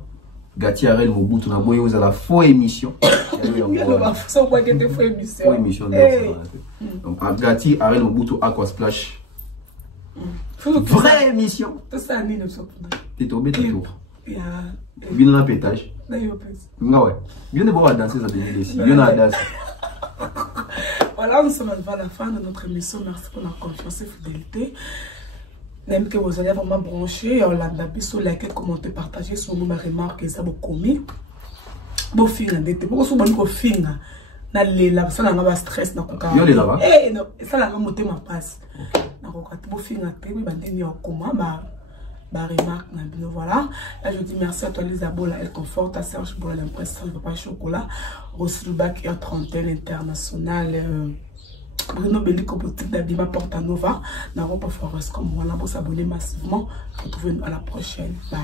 Gati Arel Mobutu, na boye vous à la faux émission. Faux émission. Donc Gati Arel Mobutu Aqua Splash. Vraie émission. T'es tombé, t'es tour. Bien dans le pétage. Ouais. Bien de voir danser ça devient ici. Bien dans la danse. Voilà, nous sommes arrivés à la fin de notre émission. Merci pour la confiance et fidélité. Même que vous allez vraiment brancher. On l'a d'abord sur liker, commenter, partager sur nos remarques et ça vous commis. Bon film, d'été. Pourquoi vous avez film? Na lela, ça n'a pas stress na kuka. Yo lela ba? Eh non, ça n'a pas monté ma passe. Na kuka, bon film na té, oui, bah dernier comment bah remarque na bien voilà. Là je dis merci à toi Lisabola, elle conforte à Serge pour l'impression de papa chocolat. Aussi le bac et à trentaine internationale. Bruno Bellico boutique d'Abima Porta Nova. N'a pas Forest comme voilà pour s'abonner massivement. Retrouvez-nous à la prochaine. Bye.